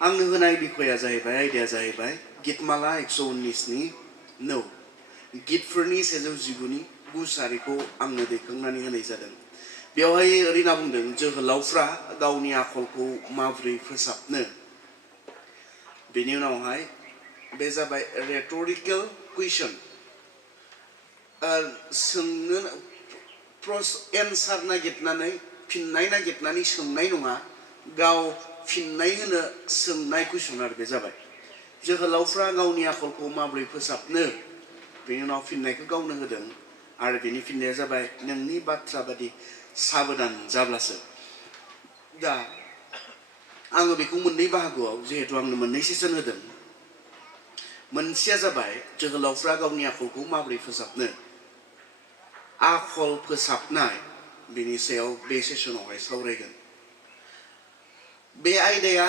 आंनो होनाय बिखया जाहैबाय आयदाया जाहैबाय गितमाला 119नि नौ गितफोरनि 119नि गुसारिखौ आंनो दैखांनानै होनाय जादों। बेवहाय ओरैना बुंदों जोहोलावफ्रा गावनि आखलखौ माबोरै फोसाबनो। बेनि उनावहाय बे जाबाय रेटरिकेल कुइसन। सोंनो एन्सार नागिरनानै फिननाय नागिरनानै सोंनाय नङा, गाव फिननाय होनो सोंनाय कुइसन आरो बे जाबाय जोहोलावफ्रा गावनि आखलखौ माबोरै फोसाबनो। बेनि उनाव फिननायखौ गावनो होदों आरो बेनि फिननाया जाबाय नोंनि बाथ्रा बादि साबधान जाब्लासो। दा आङो बेखौ मोननै बाहागोआव, जिहेतु आंनो मोननै सेसन होदों, मोनसेया जाबाय जोहोलावफ्रा गावनि आखलखौ माबोरै फोसाबनो, आखल फोसाबनाय, बेनि सायाव बे सेसनावहाय सावरायगोन। बे आयदाया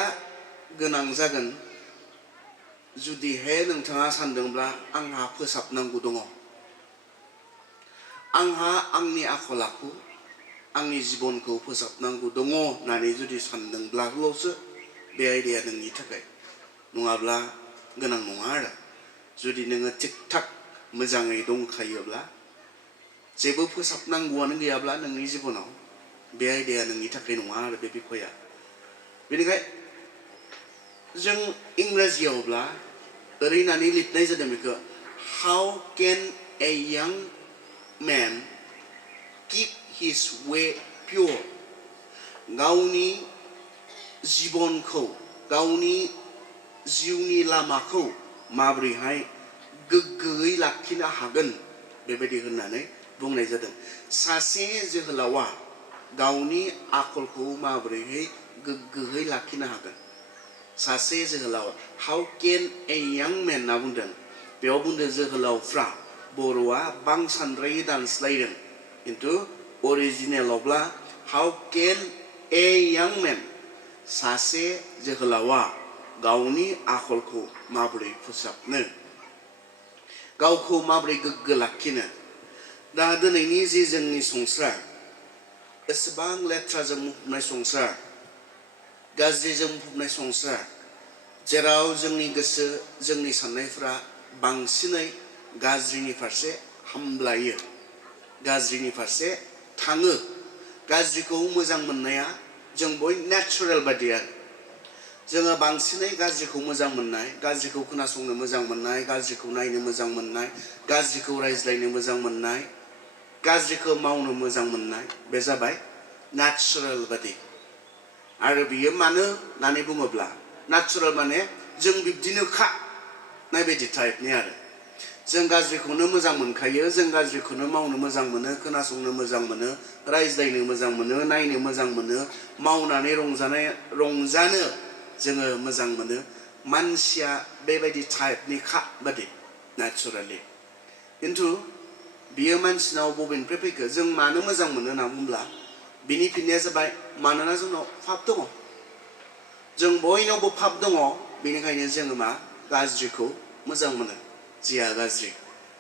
गोनां जागोन जुदिहाय नोंथाङा सानदोंब्ला आंहा फोसाबनांगौ दङ, आंहा आंनि आखल आखु आंनि जिबनखौ फोसाबनांगौ दङ होननानै जुदि सानदोंब्लाल'सो बे आयदाया नोंनि थाखाय, नङाब्ला गोनां नङा आरो। जुदि नोङो थिग थाक मोजाङै दंखायोब्ला, जेबो फोसाबनांगौआनो गैयाब्ला नोंनि जिबनाव, बे आयदाया नोंनि थाखाय नङा आरो बे बिखया। बेनिखाय जों इंराजियावब्ला ओरैनानै लिरनाय जादों बेखौ हाउ केन ए यां मेन किप हिज वे पियर। गावनि जिबनखौ, गावनि जिउनि लामाखौ माबोरैहाय गोग्गोयै लाखिनो हागोन, बेबायदि होननानै बुंनाय जादों। सासे जोहोलावा गावनि आखलखौ माबोरैहाय गोग्गोयै लाखिनो हागोन। सासे जोहोलाव, हाउ केन ए यां मेन होनना बुंदों, बेयाव बुंदों जोहोलावफ्रा, बर'आ बांसानद्रायै दानस्लायदों, खिन्थु अरिजिनेलावब्ला हाउ केन ए यां मेन, सासे जोहोलावा गावनि आखलखौ माबोरै फोसाबनो, गावखौ माबोरै गोग्गो लाखिनो। दा दिनैनि जि जोंनि संसार, एसेबां लेथ्राजों बुंफबनाय संसार, गाज्रिजों बुंफबनाय संसार, जेराव जोंनि गोसो, जोंनि साननायफ्रा बांसिनै गाज्रिनि फारसे हामब्लायो, गाज्रिनि फारसे थाङो। गाज्रिखौ मोजां मोननाया जों बय नेचारेल बादि आरो। जोङो बांसिनै गाज्रिखौ मोजां मोननाय, गाज्रिखौ खोनासंनो मोजां मोननाय, गाज्रिखौ नायनो मोजां मोननाय, गाज्रिखौ रायज्लायनो मोजां मोननाय, गाज्रिखौ मावनो मोजां मोननाय, बे जाबाय नेचारेल बादि। आरो बियो मानो होननानै बुङोब्ला, नेचारेल माने जों बिब्दिनोखा नाय बायदि टाइपनि आरो। जों गाज्रिखौनो मोजां मोनखायो, जों गाज्रिखौनो मावनो मोजां मोनो, खोनासंनो मोजां मोनो, रायज्लायनो मोजां मोनो, नायनो मोजां मोनो, मावनानै रंजानो जोङो मोजां मोनो। मानसिया बेबायदि टाइपनि खा बादि नेचारेलि। खिन्थु बियो मानसिनाव बबेनिफ्राय फैखो, जों मानो मोजां मोनो होनना बुंब्ला बिनि फिननाया जाबाय मानोना जोंनाव पाप दङ। जों बयनावबो पाप दङ, बेनिखायनो जोङो मा गाज्रिखौ मोजां मोनो। जिया गाज्रि,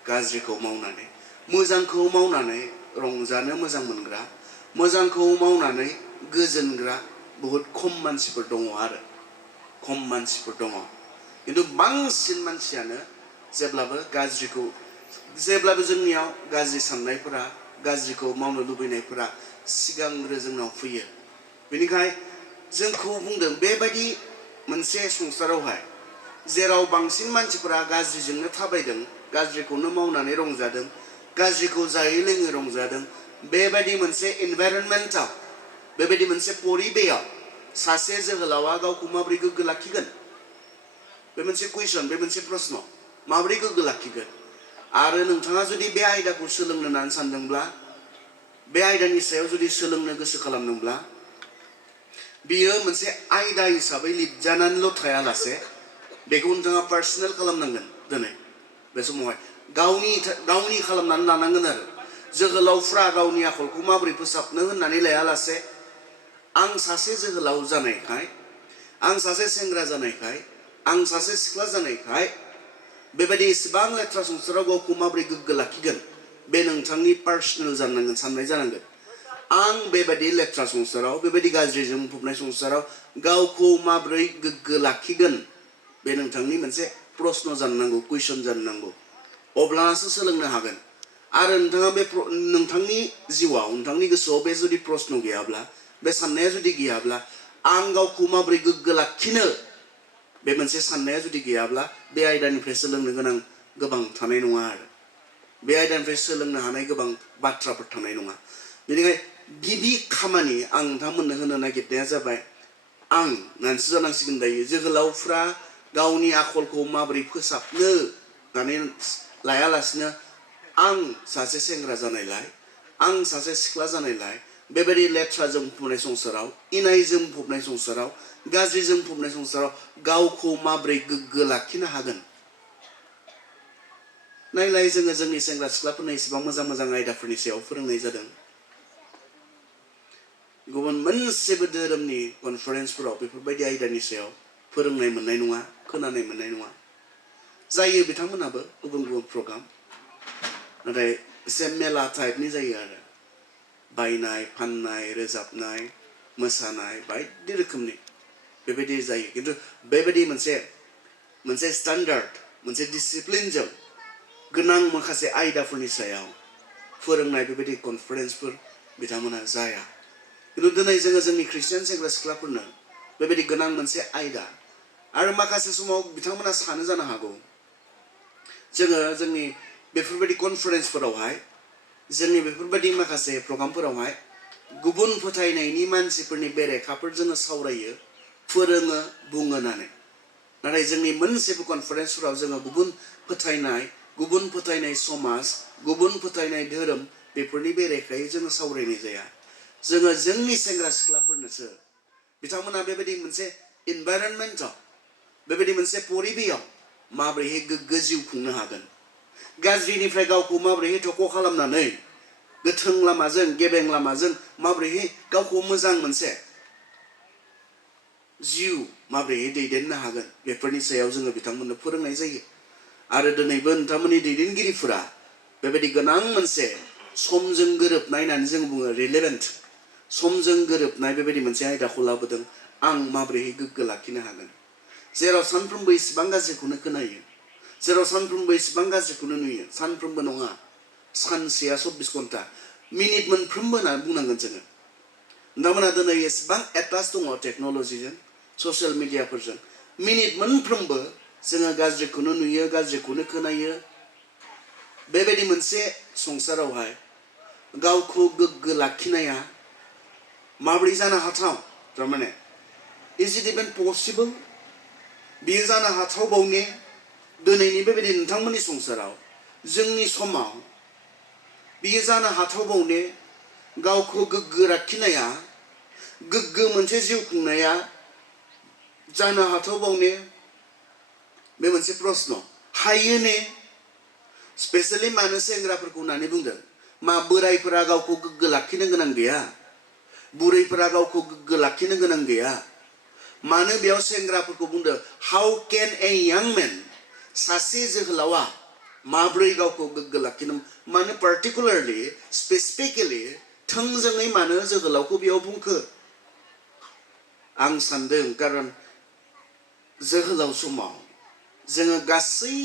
गाज्रिखौ मावनानै, मोजांखौ मावनानै रंजानो मोजां मोनग्रा, मोजांखौ मावनानै गोजोनग्रा बहुद खम मानसिफोर दङ आरो, खम मानसिफोर दङ। खिन्थु बांसिन मानसियानो जेब्लाबो गाज्रिखौ, जेब्लाबो जोंनियाव गाज्रि साननायफोरा, गाज्रिखौ मावनो लुबैनायफोरा सिगांग्रो जोंनाव फैयो। बेनिखाय जोंखौ बुंदों बेबायदि मोनसे संसारावहाय जेराव बांसिन मानसिफोरा गाज्रिजोंनो थाबायदों, गाज्रिखौनो मावनानै रंजादों, गाज्रिखौ जायै लोङै रंजादों, बेबायदि मोनसे इनभाइरनमेन्टआव, बेबायदि मोनसे परिबेयाव सासे जोहोलावा गावखौ माबोरै गोग्गो लाखिगोन? बे मोनसे कुइसन, बे मोनसे प्रश्न, माबोरै गोग्गो लाखिगोन? आरो नोंथाङा जुदि बे आयदाखौ सोलोंनो होननानै सानदोंब्ला, बे आयदानि सायाव जुदि सोलोंनो गोसो खालामदोंब्ला, बियो मोनसे आयदा हिसाबै लिरजानानैल' थायालासे बेखौ नोंथाङा पार्सनेल खालामनांगोन। दिनै बे समावहाय गावनि खालामनानै लानांगोन आरो। जोहोलावफ्रा गावनि आखलखौ माबोरै फोसाबनो होननानै लायालासे, आं सासे जोहोलाव जानायखाय, आं सासे सेंग्रा जानायखाय, आं सासे सिख्ला जानायखाय बेबायदि इसेबां लेथ्रा संसाराव गावखौ माबोरै गोग्गो लाखिगोन, बे नोंथांनि पार्सनेल जानांगोन, साननाय जानांगोन। आं बेबायदि लेथ्रा संसाराव बेबायदि गाज्रिजों बुंफबनाय संसाराव गावखौ माबोरै गोग्गो लाखिगोन बे नोंथांनि मोनसे प्रश्न जानो नांगौ कुइसन जानो नांगौ अब्लासो सोलोंनो हागोन आरो नोंथाङा बे नोंथांनि जिउआव नोंथांनि गोसोआव बे जुदि प्रश्न गैयाब्ला बे साननाया जुदि गैयाब्ला आं गावखौ माबोरै गोग्गो लाखिनो बे मोनसे साननाया जुदि गैयाब्ला बे आयदानिफ्राय सोलोंनो गोनां गोबां थानाय नङा आरो बे आयदानिफ्राय सोलोंनो हानाय गोबां बाथ्राफोर थानाय नङा बेनिखाय गिबि खामानि आं नोंथांमोननो होनो नागिरनाया जाबाय आं नानसो जानांसिगोन दायो जोहोलावफ्रा गावनि आखलखौ माबोरै फोसाबनो होननानै लायालासिनो आं सासे सेंग्रा जानायलाय आं सासे सिख्ला जानायलाय बेबायदि लेथ्राजों बुंफबनाय संसाराव इनायजों बुंफबनाय संसाराव गाज्रिजों बुंफबनाय संसाराव गावखौ माबोरै गोग्गो लाखिनो हागोन नायलाय जोङो जोंनि सेंग्रा सिख्लाफोरनो एसेबां मोजां मोजां आयदाफोरनि सायाव फोरोंनाय जादों गुबुन मोनसेबो धोरोमनि कनफारेन्सफोराव बेफोरबायदि आयदानि सायाव फोरोंनाय मोननाय नङा खोनानाय मोननाय नङा जायो बिथांमोनाबो गुबुन गुबुन प्रग्राम नाथाय एसे मेला टाइपनि जायो आरो बायनाय फाननाय रोजाबनाय मोसानाय बायदि रोखोमनि बेबायदि जायो खिन्थु बेबायदि मोनसे स्टैंडार्ड मोनसे डिसिप्लिनजों गोनां माखासे आयदाफोरनि सायाव फोरोंनाय बेबायदि कनफारेन्सफोर बिथांमोना जाया खिन्थु दिनै जोङो जोंनि ख्रिस्टियान सेंग्रा सिख्लाफोरनो बेबायदि गोनां मोनसे आयदा आरो माखासे समाव बिथांमोना सानो जानो हागौ जोङो जोंनि बेफोरबायदि कनफारेन्सफोरावहाय जोंनि बेफोरबायदि माखासे प्रग्रामफोरावहाय गुबुन फोथायनायनि मानसिफोरनि बेरेखाफोर जोङो सावरायो फोरोङो बुङो होननानै नाथाय जोंनि मोनसेबो कनफारेन्सफोराव जोङो गुबुन फोथायनाय समाज गुबुन फोथायनाय धोरोम बेफोरनि बेरेखायै जोङो सावरायनाय जाया जोङो जोंनि सेंग्रा सिख्लाफोरनोसो बिथांमोना बेबायदि मोनसे इनभाइरनमेन्टआव बेबायदि मोनसे परिबेयाव माबोरैहाय गोग्गो जिउ खुंनो हागोन गाज्रिनिफ्राय गावखौ माबोरैहाय थख' खालामनानै गोथों लामाजों गेबें लामाजों माबोरैहाय गावखौ मोजां मोनसे जिउ माबोरैहाय दैदेननो हागोन बेफोरनि सायाव जोङो बिथांमोननो फोरोंनाय जायो आरो दिनैबो नोंथांमोननि दैदेनगिरिफोरा बेबायदि गोनां मोनसे समजों गोरोबनाय होननानै जों बुङो रिलेभेन्ट समजों गोरोबनाय बेबायदि मोनसे आयदाखौ लाबोदों आं माबोरैहाय गोग्गो लाखिनो हागोन जेराव सानफ्रोमबो इसिबां गाज्रिखौनो खोनायो जेराव सानफ्रोमबो इसिबां गाज्रिखौनो नुयो सानफ्रोमबो नङा सानसेया 24 घन्टा मिनिट मोनफ्रोमबो होननानै बुंनांगोन जोङो नोंथांमोना दिनै एसेबां एटाच दङ टेक्न'लजिजों ससियेल मिडियाफोरजों मिनिट मोनफ्रोमबो जोङो गाज्रिखौनो नुयो गाज्रिखौनो खोनायो बेबायदि मोनसे संसारावहाय गावखौ गोग्गो लाखिनाया माबोरै जानो हाथाव थारमाने इज इट इभेन पसिबल बियो जानो हाथावबावने दिनैनि बेबायदि नोंथांमोननि संसाराव जोंनि समाव बियो जानो हाथावबावने गावखौ गोग्गो लाखिनाया गोग्गो मोनसे जिउ खुंनाया जानो हाथावबावने बे मोनसे प्रश्न हायो ने स्पेशली मानो सेंग्राफोरखौ होननानै बुंदों मा बोरायफोरा गावखौ गोग्गो लाखिनो गोनां गैया बुरैफोरा गावखौ गोग्गो लाखिनो गोनां गैया मानो बेयाव सेंग्राफोरखौ बुंदों हाउ केन ए यां मेन सासे जोहोलावा माब्रै गावखौ गोग्गो लाखिनो मानो पार्टिकुलारलि स्पेसिफिकेलि थोंजोङै मानो जोहोलावखौ बेयाव बुंखो आं सानदों कारन जोहोलाव समाव जोङो गासै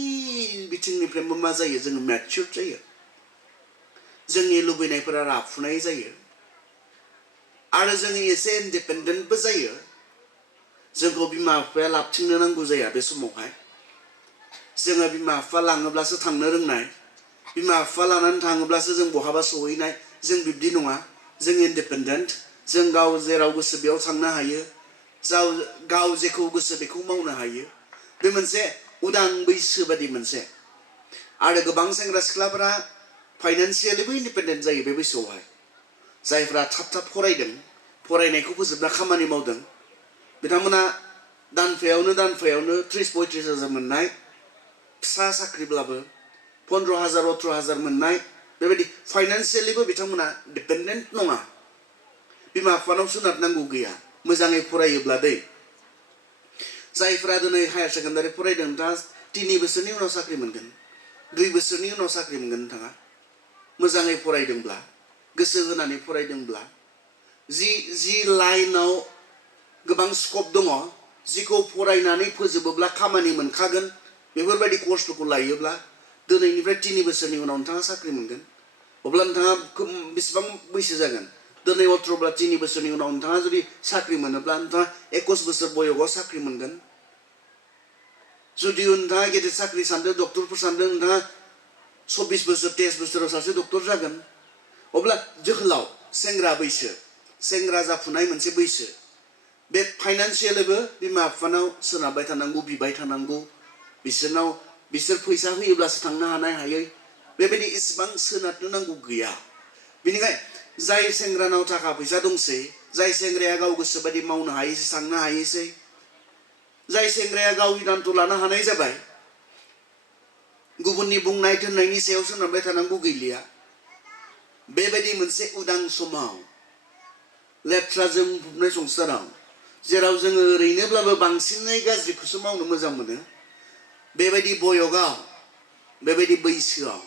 बिथिंनिफ्रायबो मा जायो जोङो मैच्योर जायो जोंनि लुबैनायफोरा राफुनाय जायो आरो जोङो एसे इन्डिपेन्डेन्टबो जायो जोंखौ बिमा बिफाया लाबथिंनो नांगौ जाया बे समावहाय जोङो बिमा बिफा लाङोब्लासो थांनो रोंनाय बिमा बिफा लानानै थाङोब्लासो जों बहाबा सहैनाय जों बिब्दि नङा जों इन्डिपेन्डेन्ट जों गाव जेराव गोसो बेयाव थांनो हायो गाव जेखौ गोसो बेखौ मावनो हायो बे मोनसे उदां बैसो बादि मोनसे आरो गोबां सेंग्रा सिख्लाफोरा फाइनान्सियेलिबो इन्डिपेन्डेन्ट जायो बे बैसोआवहाय जायफ्रा थाब थाब फरायदों फरायनायखौ फोजोबना खामानि मावदों बिथांमोना दानफायावनो 30-35 हाजार मोननाय फिसा साख्रिब्लाबो 15,000-18,000 मोननाय बेबायदि फाइनान्सियेलिबो बिथांमोना डिपेन्डेन्ट नङा बिमा बिफानाव सोनारनांगौ गैया मोजाङै फरायोब्ला दै जायफ्रा दिनै हायार सेकेन्डारि फरायदों दा 3 बोसोरनि उनाव साख्रि मोनगोन 2 बोसोरनि उनाव साख्रि मोनगोन नोंथाङा मोजाङै फरायदोंब्ला गोसो होनानै फरायदोंब्ला जि लाइनाव गोबां स्कप दङ जिखौ फरायनानै फोजोबोब्ला खामानि मोनखागोन बेफोरबायदि कर्सफोरखौ लायोब्ला दिनैनिफ्राय 3 बोसोरनि उनाव नोंथाङा साख्रि मोनगोन अब्ला नोंथाङा बेसेबां बैसो जागोन दिनै 18 ब्ला 3 बोसोरनि उनाव नोंथाङा जुदि साख्रि मोनोब्ला नोंथाङा 21 बोसोर बयसआव साख्रि मोनगोन जुदि नोंथाङा गेदेर साख्रि सानदों डक्टरफोर सानदों नोंथाङा 24 बोसोर 23 बोसोराव सासे डक्टर जागोन अब्ला जोहोलाव सेंग्रा बैसो सेंग्रा जाफुनाय मोनसे बैसो बे फाइनान्सियेलबो बिमा बिफानाव सोनारबाय थानांगौ बिबाय थानांगौ बिसोर फैसा होयोब्लासो थांनो हानाय हायै बेबायदि इसेबां सोनारनो नांगौ गैया बेनिखायनो जाय सेंग्रानाव थाखा फैसा दंसै जाय सेंग्राया गाव गोसो बायदि मावनो हायोसै थांनो हायोसै जाय सेंग्राया गाव सिद्धांत लानो हानाय जाबाय गुबुननि बुंनाय थिननायनि सायाव सोनारबाय थानांगौ गैलिया बेबायदि मोनसे उदां समाव लेथ्राजों बुंफबनाय संसाराव जेराव जोङो ओरैनोब्लाबो बांसिनै गाज्रिखौसो मावनो मोजां मोनो बेबायदि बयगाव बेबायदि बैसोआव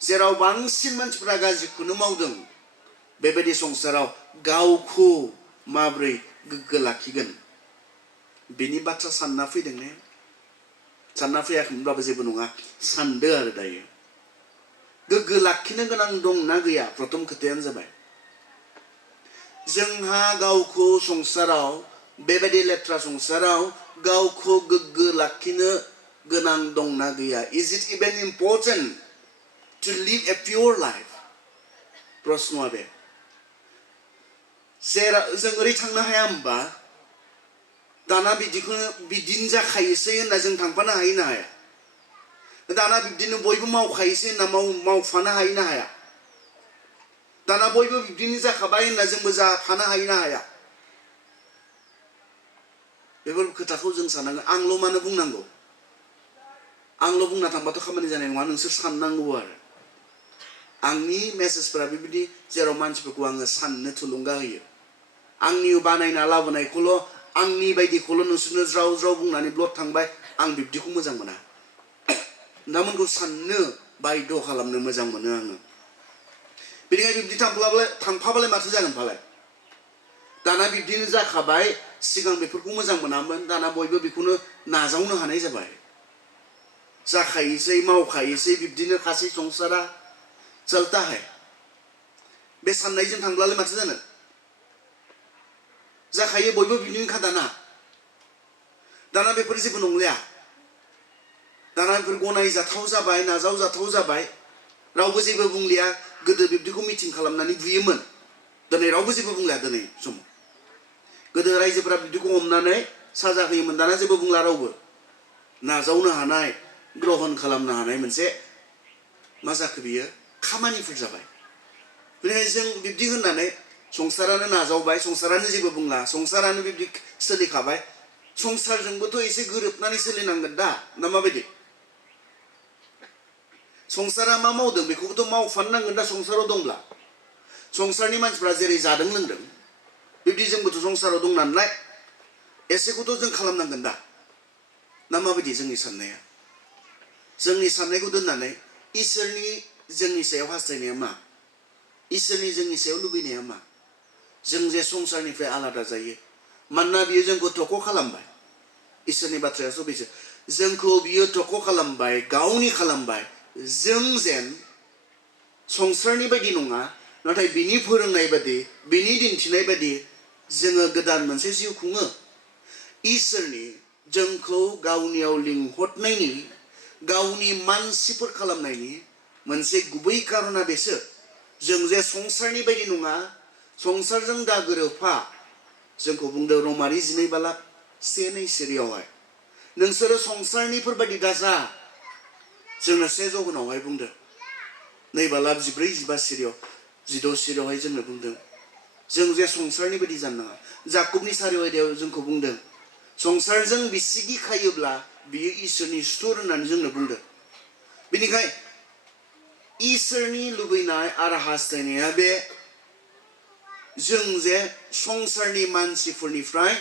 जेराव बांसिन मानसिफोरा गाज्रिखौनो मावदों बेबायदि संसाराव गावखौ माब्रै गोग्गो लाखिगोन बेनि बाथ्रा सानना फैदों ने सानना फैयाखैमोनब्लाबो जेबो नङा सानदो आरो दायो गोग्गो लाखिनो गोनां दंना गैया प्रथम खोथायानो जाबाय जोंहा गावखौ संसाराव बेबायदि लेथ्रा संसाराव गावखौ गोग्गो लाखिनो गोनां दंना गैया is it even important to live a pure life प्रश्नआ बे जों ओरै थांनो हाया होमबा दाना बिदिनो जाखायोसै होनना जों थांफानो हायो ना हाया दाना बिदिनो बयबो मावखायोसै होनना मावफानो हायो ना हाया दाना बयबो बिदिनो जाखाबाय होनना जोंबो जाफानो हायो ना हाया बेफोर खोथाखौ जों साननांगोन आंल' मानो बुंनांगौ आंल' बुंना थांबाथ' खामानि जानाय नङा नोंसोर साननांगौ आरो आंनि मेसेजफोरा बेबायदि जेराव मानसिफोरखौ आङो साननो थुलुंगा होयो आंनि बानायना लाबोनायखौल' आंनि बायदिखौल' नोंसोरनो ज्राव ज्राव बुंनानै ब्लड थांबाय आं बिब्दिखौ मोजां मोना नोंथांमोनखौ साननो बायद' खालामनो मोजां मोनो आङो बेनिखायनो बिब्दि थांफाबालाय माथो जागोन फालाय दाना बिब्दिनो जाखाबाय सिगां बेफोरखौ मोजां मोनामोन दाना बयबो बेखौनो नाजावनो हानाय जाबाय जाखायोसै मावखायोसै बिब्दिनो खासै संसारा चलता है बे साननायजों थांब्लालाय माथो जानो जाखायो बयबो बिदिनोखा दाना बेफोर जेबो नंलिया दाना बेफोर गनायजाथाव जाबाय नाजावजाथाव जाबाय रावबो जेबो बुंलिया गोदो बिब्दिखौ मिटिं खालामनानै बुयोमोन दिनै रावबो जेबो बुंलिया दिनै समाव गोदो रायजोफोरा बिब्दिखौ हमनानै साजा होयोमोन दाना जेबो बुंला रावबो नाजावनो हानाय ग्रहन खालामनो हानाय मोनसे मा जाखो बियो खामानिफोर जाबाय बेनिखायनो जों बिब्दि होननानै संसारानो नाजावबाय संसारानो जेबो बुंला संसारानो बिब्दि सोलिखाबाय संसारजोंबोथ' एसे गोरोबनानै सोलिनांगोन दा ना माबायदि संसारा मा मावदों बेखौबोथ' मावफानो नांगोन दा संसाराव दंब्ला संसारनि मानसिफ्रा जेरै जादों लोंदों बिब्दि जोंबोथ' संसाराव दं नालाय एसेखौथ' जों खालामनांगोन दा ना माबायदि जोंनि साननायखौ दोननानै इसोरनि जोंनि सायाव हास्थायनाया मा इसोरनि जोंनि सायाव लुबैनाया मा जों जे संसारनिफ्राय आलादा जायो मानोना बियो जोंखौ थख' खालामबाय इसोरनि बाथ्रायासो बेसो जोंखौ बियो थख' खालामबाय गावनि खालामबाय जों जेन संसारनि बायदि नङा नाथाय बिनि फोरोंनाय बायदि बिनि दिन्थिनाय बायदि जोङो गोदान मोनसे जिउ खुङो इसोरनि जोंखौ गावनियाव लिंहरनायनि गावनि मानसिफोर खालामनायनि मोनसे गुबै कारना बेसो जों जे संसारनि बायदि नङा संसारजों दा गोरोबफा जोंखौ बुंदों रमारि 12:1-2 सिरियावहाय नोंसोरो संसारनिफोर बायदि दाजा जोंनो 1 जौगोनावहाय बुंदों 2:14-15 सिरियाव 16 सिरियावहाय जोंनो बुंदों जों जे संसारनि बायदि जानो नाङा जाकुबनि 4 आयदायाव जोंखौ बुंदों संसारजों बिसिगि खायोब्ला बियो इसोरनि सुथुर होननानै जोंनो बुंदों बेनिखायनो इसोरनि लुबैनाय आरो हास्थायनाया बे जों जे संसारनि मानसिफोरनिफ्राय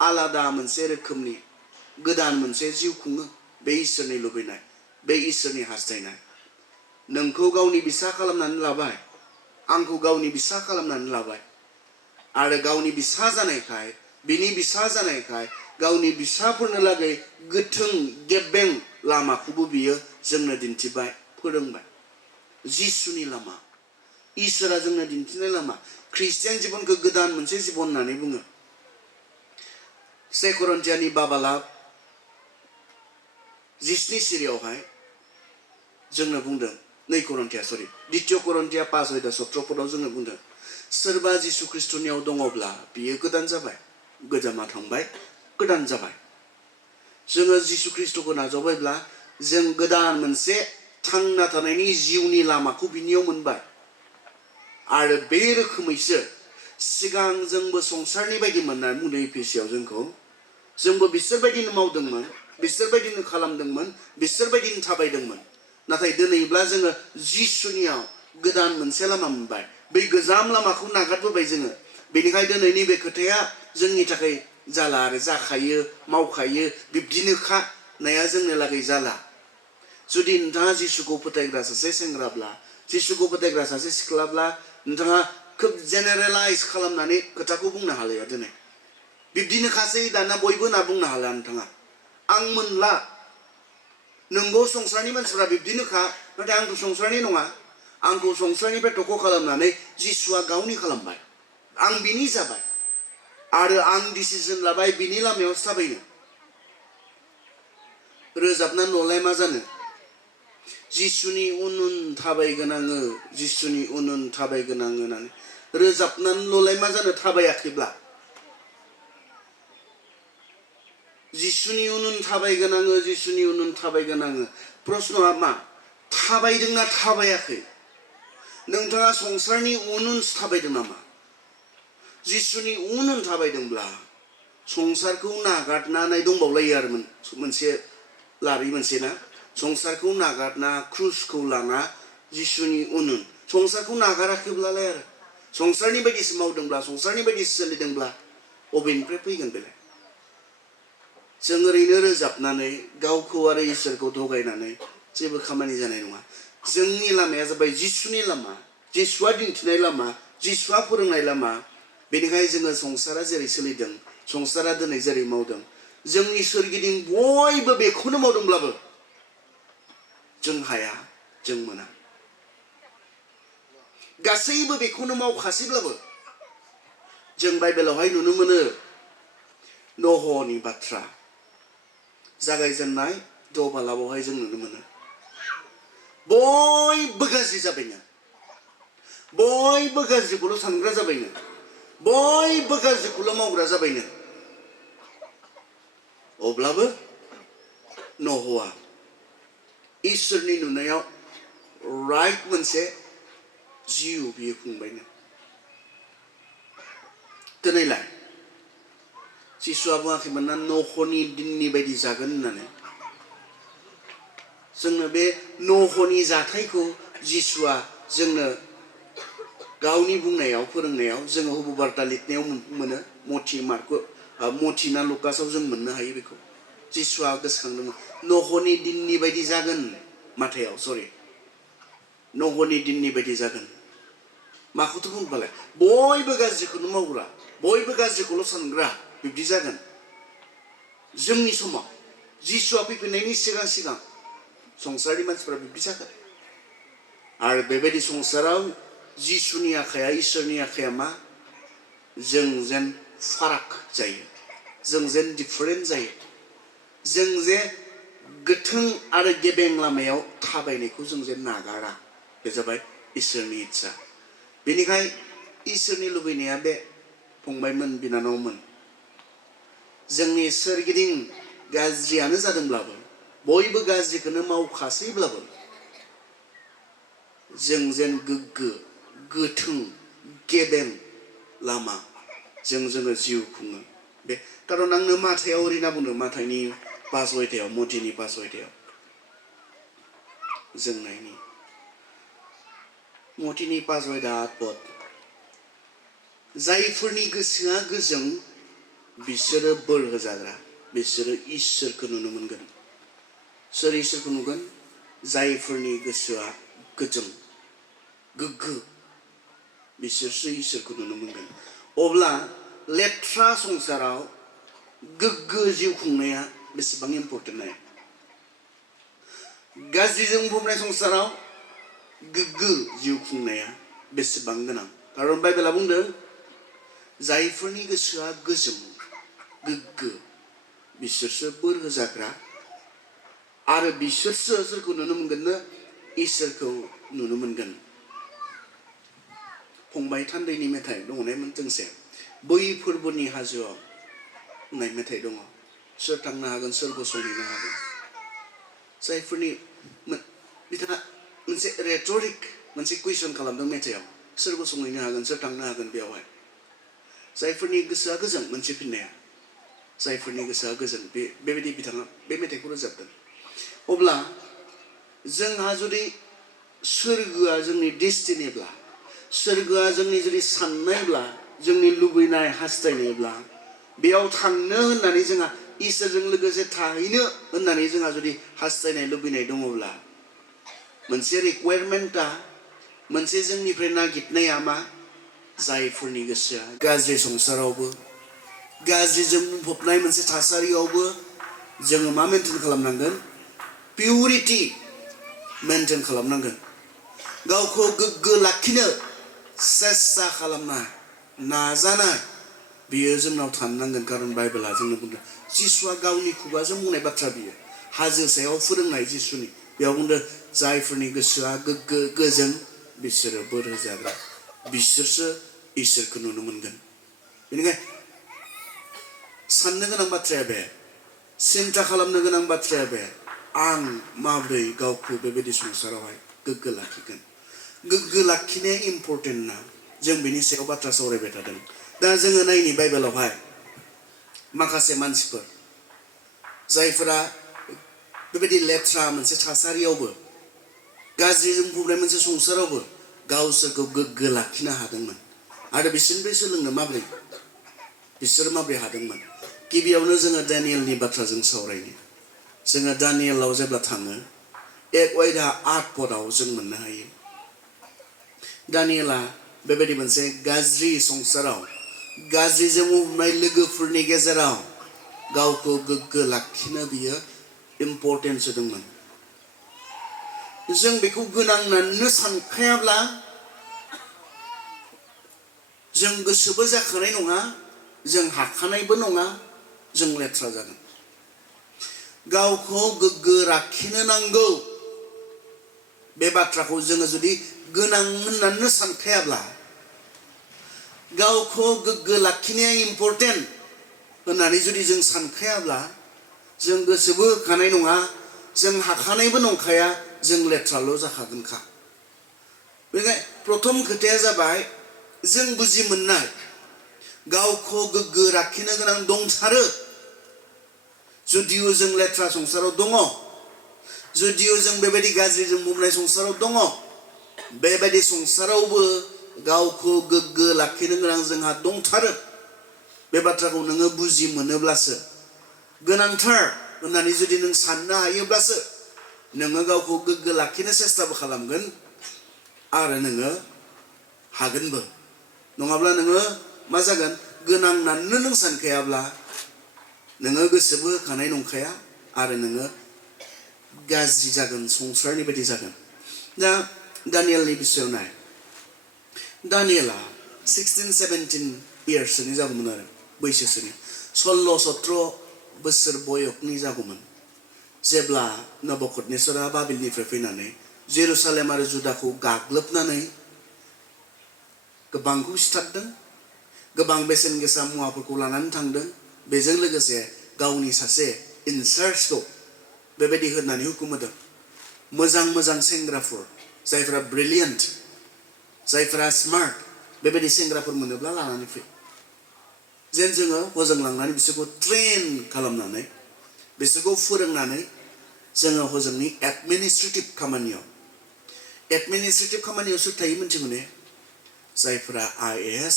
आलादा मोनसे रोखोमनि गोदान मोनसे जिउ खुङो बे इसोरनि लुबैनाय बे इसोरनि हास्थायनाय नोंखौ गावनि बिसा खालामनानै लाबाय आंखौ गावनि बिसा खालामनानै लाबाय आरो गावनि बिसा जानायखाय बिनि बिसा जानायखाय गावनि बिसाफोरनो लागै गोथों गेबें लामाखौबो बियो जोंनो दिन्थिबाय फोरोंबाय जिसुनि लामा इसोरा जोंनो दिन्थिनाय लामा ख्रिस्टियान जिबनखौ गोदान मोनसे जिबन होननानै बुङो 2 करन्थियानि बाबाला 17 सिरियावहाय जोंनो बुंदों 2 करन्थिया सरि 2 करन्थिया 5:17 पदाव जोंनो बुंदों सोरबा जिसु ख्रिस्टनियाव दङब्ला बियो गोदान जाबाय गोजामा थांबाय गोदान जाबाय जोङो जिसु ख्रिस्टखौ नाजावबायब्ला जों गोदान मोनसे थांना थानायनि जिउनि लामाखौ बिनियाव मोनबाय आरो बे रोखोमैसो सिगां जोंबो संसारनि बायदि मोननानै बुंदों एफेसियाव जोंबो बिसोरबायदिनो मावदोंमोन बिसोरबायदिनो खालामदोंमोन बिसोरबायदिनो थाबायदोंमोन नाथाय दिनैब्ला जोङो जिसुनियाव गोदान मोनसे लामा मोनबाय बै गोजाम लामाखौ नागारबोबाय जोङो बेनिखायनो दिनैनि बे खोथाया जोंनि थाखाय जाला आरो जाखायो मावखायो बिब्दिनोखा नाया जोंनो लागै जाला जुदि नोंथाङा जिसुखौ फोथायग्रा सासे सेंग्राब्ला जिसुखौ फोथायग्रा सासे सिख्लाब्ला नोंथाङा खोब जेनेरेलाइज खालामनानै खोथाखौ बुंनो हालाया दिनै बिब्दिनोखासै दाना बयबो होनना बुंनो हाला नोंथाङा आं मोनला नोंगौ संसारनि मानसिफ्रा बिब्दिनोखा नाथाय आंथ' संसारनि नङा आंखौ संसारनिफ्राय थख' खालामनानै जिसुआ गावनि खालामबाय आं बिनि जाबाय आरो आं डिसिजन लाबाय बिनि लामायाव थाबायनो रोजाबना न'लाय मा जानो जिसुनि उन उन थाबायगोन आङो जिसुनि उन उन थाबायगोन आङो होननानै रोजाबनानैल'लाय मा जानो थाबायाखैब्ला जिसुनि उन उन थाबायगोन आङो जिसुनि उन उन थाबायगोन आङो प्रश्नआ मा थाबायदोंना थाबायाखै नोंथाङा संसारनि उन उन थाबायदों नामा जिसुनि उन उन थाबायदोंब्ला संसारखौ नागारनानै दंबावलायो आरो मोनसे लारि मोनसे ना संसारखौ नागारना क्रुसखौ लाना जिसुनि उन उन संसारखौ नागाराखैब्लालाय आरो संसारनि बायदिसो मावदोंब्ला संसारनि बायदिसो सोलिदोंब्ला अबेनिफ्राय फैगोन बेलाय जों ओरैनो रोजाबनानै गावखौ आरो इसोरखौ थगायनानै जेबो खामानि जानाय नङा जोंनि लामाया जाबाय जिसुनि लामा जिसुआ दिन्थिनाय लामा जिसुआ फोरोंनाय लामा बेनिखायनो जोङो संसारा जेरै सोलिदों संसारा दिनै जेरै मावदों जोंनि सोरगिदिं बयबो बेखौनो मावदोंब्लाबो जों हाया जों मोना गासैबो बेखौनो मावखासैब्लाबो जों बाइबेलावहाय नुनो मोनो नहनि बाथ्रा जागायजेननाय 6 बालाबावहाय जों नुनो मोनो बयबो गाज्रि जाबायनो बयबो गाज्रिखौल' सानग्रा जाबायनो बयबो गाज्रिखौल' मावग्रा जाबायनो अब्लाबो नहआ इसोरनि नुनायाव राइट मोनसे जिउ बियो खुंबायनो दिनैलाय जिसुआ बुङाखैमोन ना नहनि दिननि बायदि जागोन होननानै जोंनो बे नहनि जाथायखौ जिसुआ जोंनो गावनि बुंनायाव फोरोंनायाव जोङो हुबुबार्ता लिरनायाव मोनो मथि ना लुकासआव जों मोननो हायो बेखौ जिसुआ गोसोखांदोंमोन नहनि दिननि बायदि जागोन माथायाव सरि नहनि दिननि बायदि जागोन माखौथ' बुंबालाय बयबो गाज्रिखौनो मावग्रा बयबो गाज्रिखौल' सानग्रा बिब्दि जागोन जोंनि समाव जिसुआ फैफिननायनि सिगां संसारनि मानसिफ्रा बिब्दि जागोन आरो बेबायदि संसाराव जिसुनि आखाया इसोरनि आखाया मा जों जेन फाराग जायो जों जेन डिफारेन्ट जायो जों जे गोथों आरो गेबें लामायाव थाबायनायखौ जों जे नागारा बे जाबाय इसोरनि इच्छा बेनिखाय इसोरनि लुबैनाया बे फंबायमोन बिनानावमोन जोंनि सोरगिदिं गाज्रियानो जादोंब्लाबो बयबो गाज्रिखौनो मावखासैब्लाबो जों जेन गोग्गो गोथों गेबें लामा जोङो जिउ खुङो बे खारन आंनो माथायाव ओरैना बुंदों माथाइनि 5:6 मथिनि 5:6 जों नायनि मथिनि 5:8 पद जायफोरनि गोसोआ गोजों बिसोरो बोर होजाग्रा बिसोरो इसोरखौ नुनो मोनगोन सोर इसोरखौ नुगोन जायफोरनि गोसोआ गोजों गोग्गो बिसोरसो इसोरखौ नुनो मोनगोन अब्ला लेथ्रा संसाराव गोग्गो जिउ खुंनाया बेसेबां इम्पर्टेन्ट नाय गाज्रिजों बुंफबनाय संसाराव गोग्गो जिउ खुंनाया बेसेबां गोनां खारन बाइबेला बुंदों जायफोरनि गोसोआ गोजों गोग्गो बिसोरसो बोर होजाग्रा आरो बिसोरसो सोरखौ नुनो मोनगोननो इसोरखौ नुनो मोनगोन फंबाय थान्दैनि मेथाइ दङना मोनसे बै फोरबोनि हाजोआव होननाय मेथाइ दङ सोर थांनो हागोन सोर गसंहैनो हागोन जायफोरनि बिथाङा मोनसे रेटरिक मोनसे कुइसन खालामदों मेथाइआव सोर गसंहैनो हागोन सोर थांनो हागोन बेयावहाय जायफोरनि गोसोआ गोजों मोनसे फिननाया जायफोरनि गोसोआ गोजों बेबायदि बिथाङा बे मेथाइखौ रोजाबदों अब्ला जोंहा जुदि सोरगोआ जोंनि डेस्टिनिब्ला सोरगोआ जोंनि जुदि साननायब्ला जोंनि लुबैनाय हास्थायनायब्ला बेयाव थांनो होननानै जोंहा इसोरजों लोगोसे थाहैनो होननानै जोंहा जुदि हास्थायनाय लुबैनाय दङब्ला मोनसे रिक्वायरमेन्टआ मोनसे जोंनिफ्राय नागिरनाया मा जायफोरनि गोसोआ गाज्रि संसारावबो गाज्रिजों बुंफबनाय मोनसे थासारियावबो जोङो मा मेनटेन खालामनांगोन पिउरिटि मेनटेन खालामनांगोन गावखौ गोग्गो लाखिनो सेस्ता खालामनाय नाजानाय बियो जोंनाव थानो नांगोन खारन बाइबेला जोंनो बुंदों जिसुआ गावनि खुगाजों बुंनाय बाथ्रा बियो हाजो सायाव फोरोंनाय जिसुनि बेयाव बुंदों जायफोरनि गोसोआ गोग्गो गोजों बिसोरो बोर होजाग्रा बिसोरसो इसोरखौ नुनो मोनगोन बेनिखायनो साननो गोनां बाथ्राया बे सिन्ता खालामनो गोनां बाथ्राया बे आं माबोरै गावखौ बेबायदि संसारावहाय गोग्गो लाखिगोन गोग्गो लाखिनाया इम्पर्टेन्ट ना जों बेनि सायाव बाथ्रा सावरायबाय थादों दा जोङो नायनि बाइबेलावहाय माखासे मानसिफोर जायफोरा बेबायदि लेथ्रा मोनसे थासारियावबो गाज्रिजों बुंफबनाय मोनसे संसारावबो गावसोरखौ गोग्गो लाखिनो हादोंमोन आरो बिसोरनिफ्राय सोलोंनो बिसोर माबोरै हादोंमोन गिबियावनो जोङो दानियेलनि बाथ्राजों सावरायनो जोङो दानियेलाव जेब्ला थाङो 1:8 पदआव जों मोननो हायो दानियेला बेबायदि मोनसे गाज्रि संसाराव गाज्रिजों बुंफबनाय लोगोफोरनि गेजेराव गावखौ गोग्गो लाखिनो बियो इम्पर्टेन्स होदोंमोन जों बेखौ गोनां होननानै सानखायाब्ला जों गोसोबो जाखानाय नङा जों हाखानायबो नङा जों लेथ्रा जागोन गावखौ गोग्गो लाखिनो नांगौ बे बाथ्राखौ जोङो जुदि गोनां होननानै सानखायाब्ला गावखौ गोग्गो लाखिनाया इम्पर्टेन्ट होननानै जुदि जों सानखायाब्ला जों गोसोबो होखानाय नङा जों हाखानायबो नंखाया जों लेथ्राल' जाखागोनखा बेनिखायनो प्रथम खोथाया जाबाय जों बुजि मोननाय गावखौ गोग्गो लाखिनो गोनां दंथारो जुदियो जों लेथ्रा संसाराव दङ जुदियो जों बेबायदि गाज्रिजों बुंनाय संसाराव दङ बेबायदि संसारावबो गावखौ गोग्गो लाखिनो गोनां जोंहा दंथारो बे बाथ्राखौ नोङो बुजि मोनोब्लासो गोनांथार होननानै जुदि नों साननो हायोब्लासो नोङो गावखौ गोग्गो लाखिनो सेस्ताबो खालामगोन आरो नोङो हागोनबो नङाब्ला नोङो मा जागोन गोनां होननानै नों सानखायाब्ला नोङो गोसोबो होखानाय नंखाया आरो नोङो गाज्रि जागोन संसारनि बायदि जागोन दा दानियेलनि बिषयाव नाय दानियेला 16-17 इयार्सनि जागौमोन आरो बैसोसोनि 16-17 बोसोर बयसनि जागौमोन जेब्ला नबुकदनेस्सरा बाबिलनिफ्राय फैनानै जेरुसालेम आरो जुदाखौ गाग्लोबनानै गोबांखौ सिथारदों गोबां बेसेन गोसा मुवाफोरखौ लानानै थांदों बेजों लोगोसे गावनि सासे इनचार्जखौ बेबायदि होनानै हुकुम होदों मोजां मोजां सेंग्राफोर जायफोरा ब्रिलियन्ट जायफोरा स्मार्ट बेबायदि सेंग्राफोर मोनोब्ला लानानै फै जेन जोङो हजों लांनानै बिसोरखौ ट्रेन खालामनानै बिसोरखौ फोरोंनानै जोङो हजोंनि एडमिनिस्ट्रेटिभ खामानियाव सोर थायो मिथिगौ ने जायफोरा IAS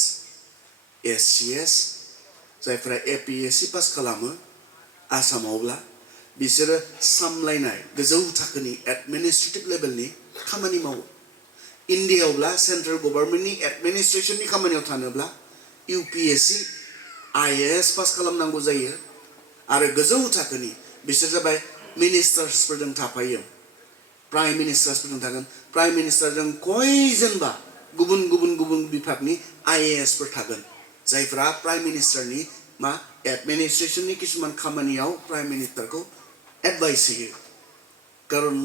SCS जायफोरा APSC पास खालामो आसामावब्ला बिसोरो सामलायनाय गोजौ थाखोनि एडमिनिस्ट्रेटिभ लेभेलनि खामानि मावो इन्डियायावब्ला सेन्ट्रेल गभर्नमेन्टनि एडमिनिस्ट्रेशननि खामानियाव थानोब्ला UPSC IAS पास खालामनांगौ जायो आरो गोजौ थाखोनि बिसोर जाबाय मिनिस्टार्सफोरजों थाफायो प्राइम मिनिस्टार्सफोरजों थागोन प्राइम मिनिस्टारजों कयजोनबा गुबुन गुबुन गुबुन बिभागनि IAS फोर थागोन जायफोरा प्राइम मिनिस्टारनि मा एडमिनिस्ट्रेशननि किसुमान खामानियाव प्राइम मिनिस्टारखौ एडभाइस होयो खारन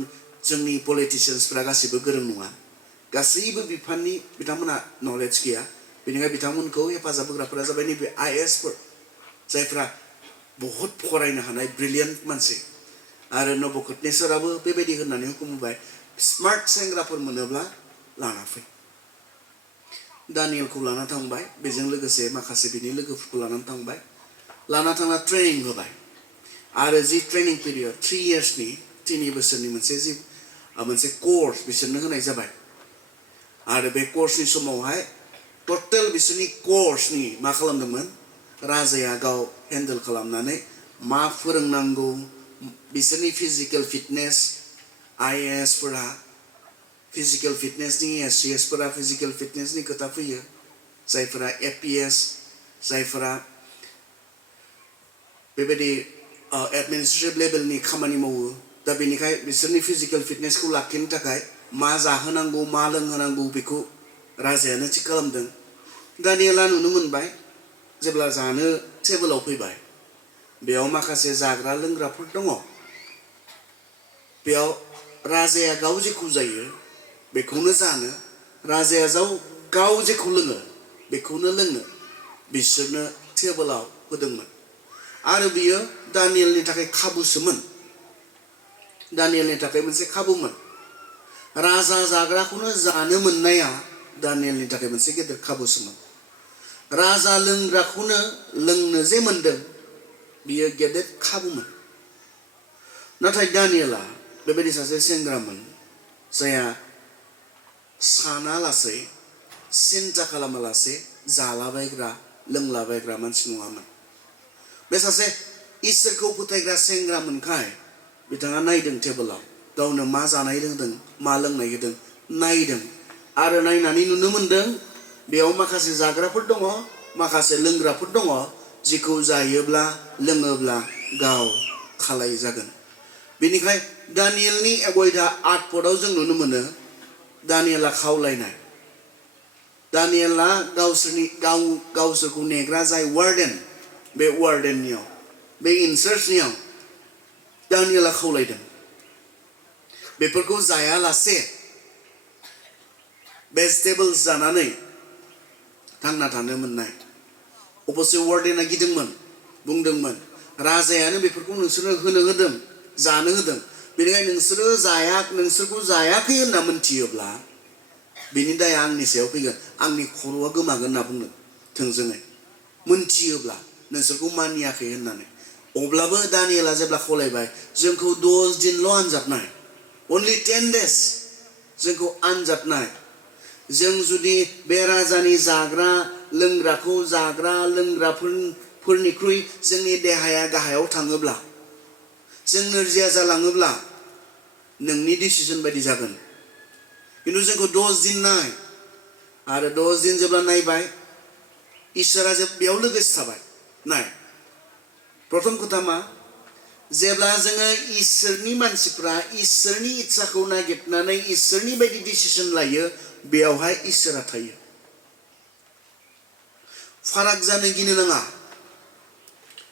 जोंनि पलिटिशियान्सफोरा गासिबो गोरों नङा गासैबो बिफाननि बिथांमोना नलेज गैया बेनिखायनो बिथांमोनखौ हेफाजाब होग्राफोरा जाबाय नैबे IAS फोर जायफ्रा बहुत फरायनो हानाय ब्रिलियेन्ट मानसि आरो नबुकदनेस्वराबो बेबायदि होननानै हुकुम होबाय स्मार्ट सेंग्राफोर मोनोब्ला लाना फै दानियेलखौ लाना थांबाय बेजों लोगोसे माखासे बिनि लोगोफोरखौ लानानै थांबाय लाना थांना ट्रेनिं होबाय आरो जि ट्रेनिं पिरियड 3 इयार्सनि 3 बोसोरनि मोनसे कोर्स बिसोरनो होनाय जाबाय आरो बे कोर्सनि समावहाय टोटेल बिसोरनि कोर्सनि मा खालामदोंमोन राजाया गाव हेन्डल खालामनानै मा फोरोंनांगौ बिसोरनि फिजिकल फिटनेस IAS फोरा फिजिकल फिटनेसनि SCS फोरा फिजिकल फिटनेसनि खोथा फैयो जायफोरा APS जायफोरा बेबायदि एडमिनिस्ट्रेटिभ लेभेलनि खामानि मावो दा बेनिखाय बिसोरनि फिजिकल फिटनेसखौ लाखिनो थाखाय मा जाहोनांगौ मा लोंहोनांगौ बेखौ राजायानो थिग खालामदों दानियेला नुनो मोनबाय जेब्ला जानो टेबोलाव फैबाय बेयाव माखासे जाग्रा लोंग्राफोर दङ बेयाव राजाया गाव जेखौ जायो बेखौनो जानो राजाया गाव जेखौ लोङो बेखौनो लोंनो बिसोरनो टेबोलाव होदोंमोन आरो बियो दानियेलनि थाखाय खाबुसोमोन दानियेलनि थाखाय मोनसे खाबुमोन राजा जाग्राखौनो जानो मोननाया दानियेलनि थाखाय मोनसे गेदेर खाबुसोमोन राजा लोंग्राखौनो लोंनो जे मोनदों बियो गेदेर खाबुमोन नाथाय दानियेला बेबायदि सासे सेंग्रामोन जायहा सानालासै सिन्ता खालामालासे जालाबायग्रा लोंलाबायग्रा मानसि नङामोन बे सासे इसोरखौ फोथायग्रा सेंग्रामोनखाय बिथाङा नायदों टेबोलाव गावनो मा जानाय लोंदों मा लोंनाय होदों नायदों आरो नायनानै नुनो मोनदों बेयाव माखासे जाग्राफोर दङ माखासे लोंग्राफोर दङ जिखौ जायोब्ला लोङोब्ला गाव खालाय जागोन बेनिखाय दानियेलनि एगयदा 8 पदआव जों नुनो मोनो दानियेला खावलायनाय दानियेला गावसोरखौ नेग्रा जाय वार्डेन बे वार्डेननियाव बे इनचार्जनियाव दानियेला खावलायदों बेफोरखौ जायालासे भेजिटेबल्स जानानै थांना थानो मोननाय अबसे वार्डेना गिदोंमोन बुंदोंमोन राजायानो बेफोरखौ नोंसोरनो होनो होदों जानो होदों बेनिखायनो नोंसोरखौ जायाखै होनना मोनथियोब्ला बिनि दाया आंनि सायाव फैगोन आंनि खर'आ गोमागोन होनना बुंदों थोंजोङै मोनथियोब्ला नोंसोरखौ मानियाखै होननानै अब्लाबो दानियेला जेब्ला खावलायबाय जोंखौ 10 दिनल' आनजाद नाय only 10 days जोंखौ आनजाद नाय जों जुदि बे राजानि जाग्रा लोंग्राखौ जाग्रा लोंग्राफोरनिख्रुइ जोंनि देहाया गाहायाव थाङोब्ला जों नोरजिया जालाङोब्ला नोंनि डिसिजन बायदि जागोन खिन्थु जोंखौ 10 दिन नाय आरो 10 दिन जेब्ला नायबाय इसोरा बेयाव लोगोसे थाबाय नाय प्रथम खोथा मा जेब्ला जोङो इसोरनि मानसिफ्रा इसोरनि इच्छाखौ नागिरनानै इसोरनि बायदि डिसिजन लायो बेयावहाय इसोरा थायो फाराग जानो गिनो नाङा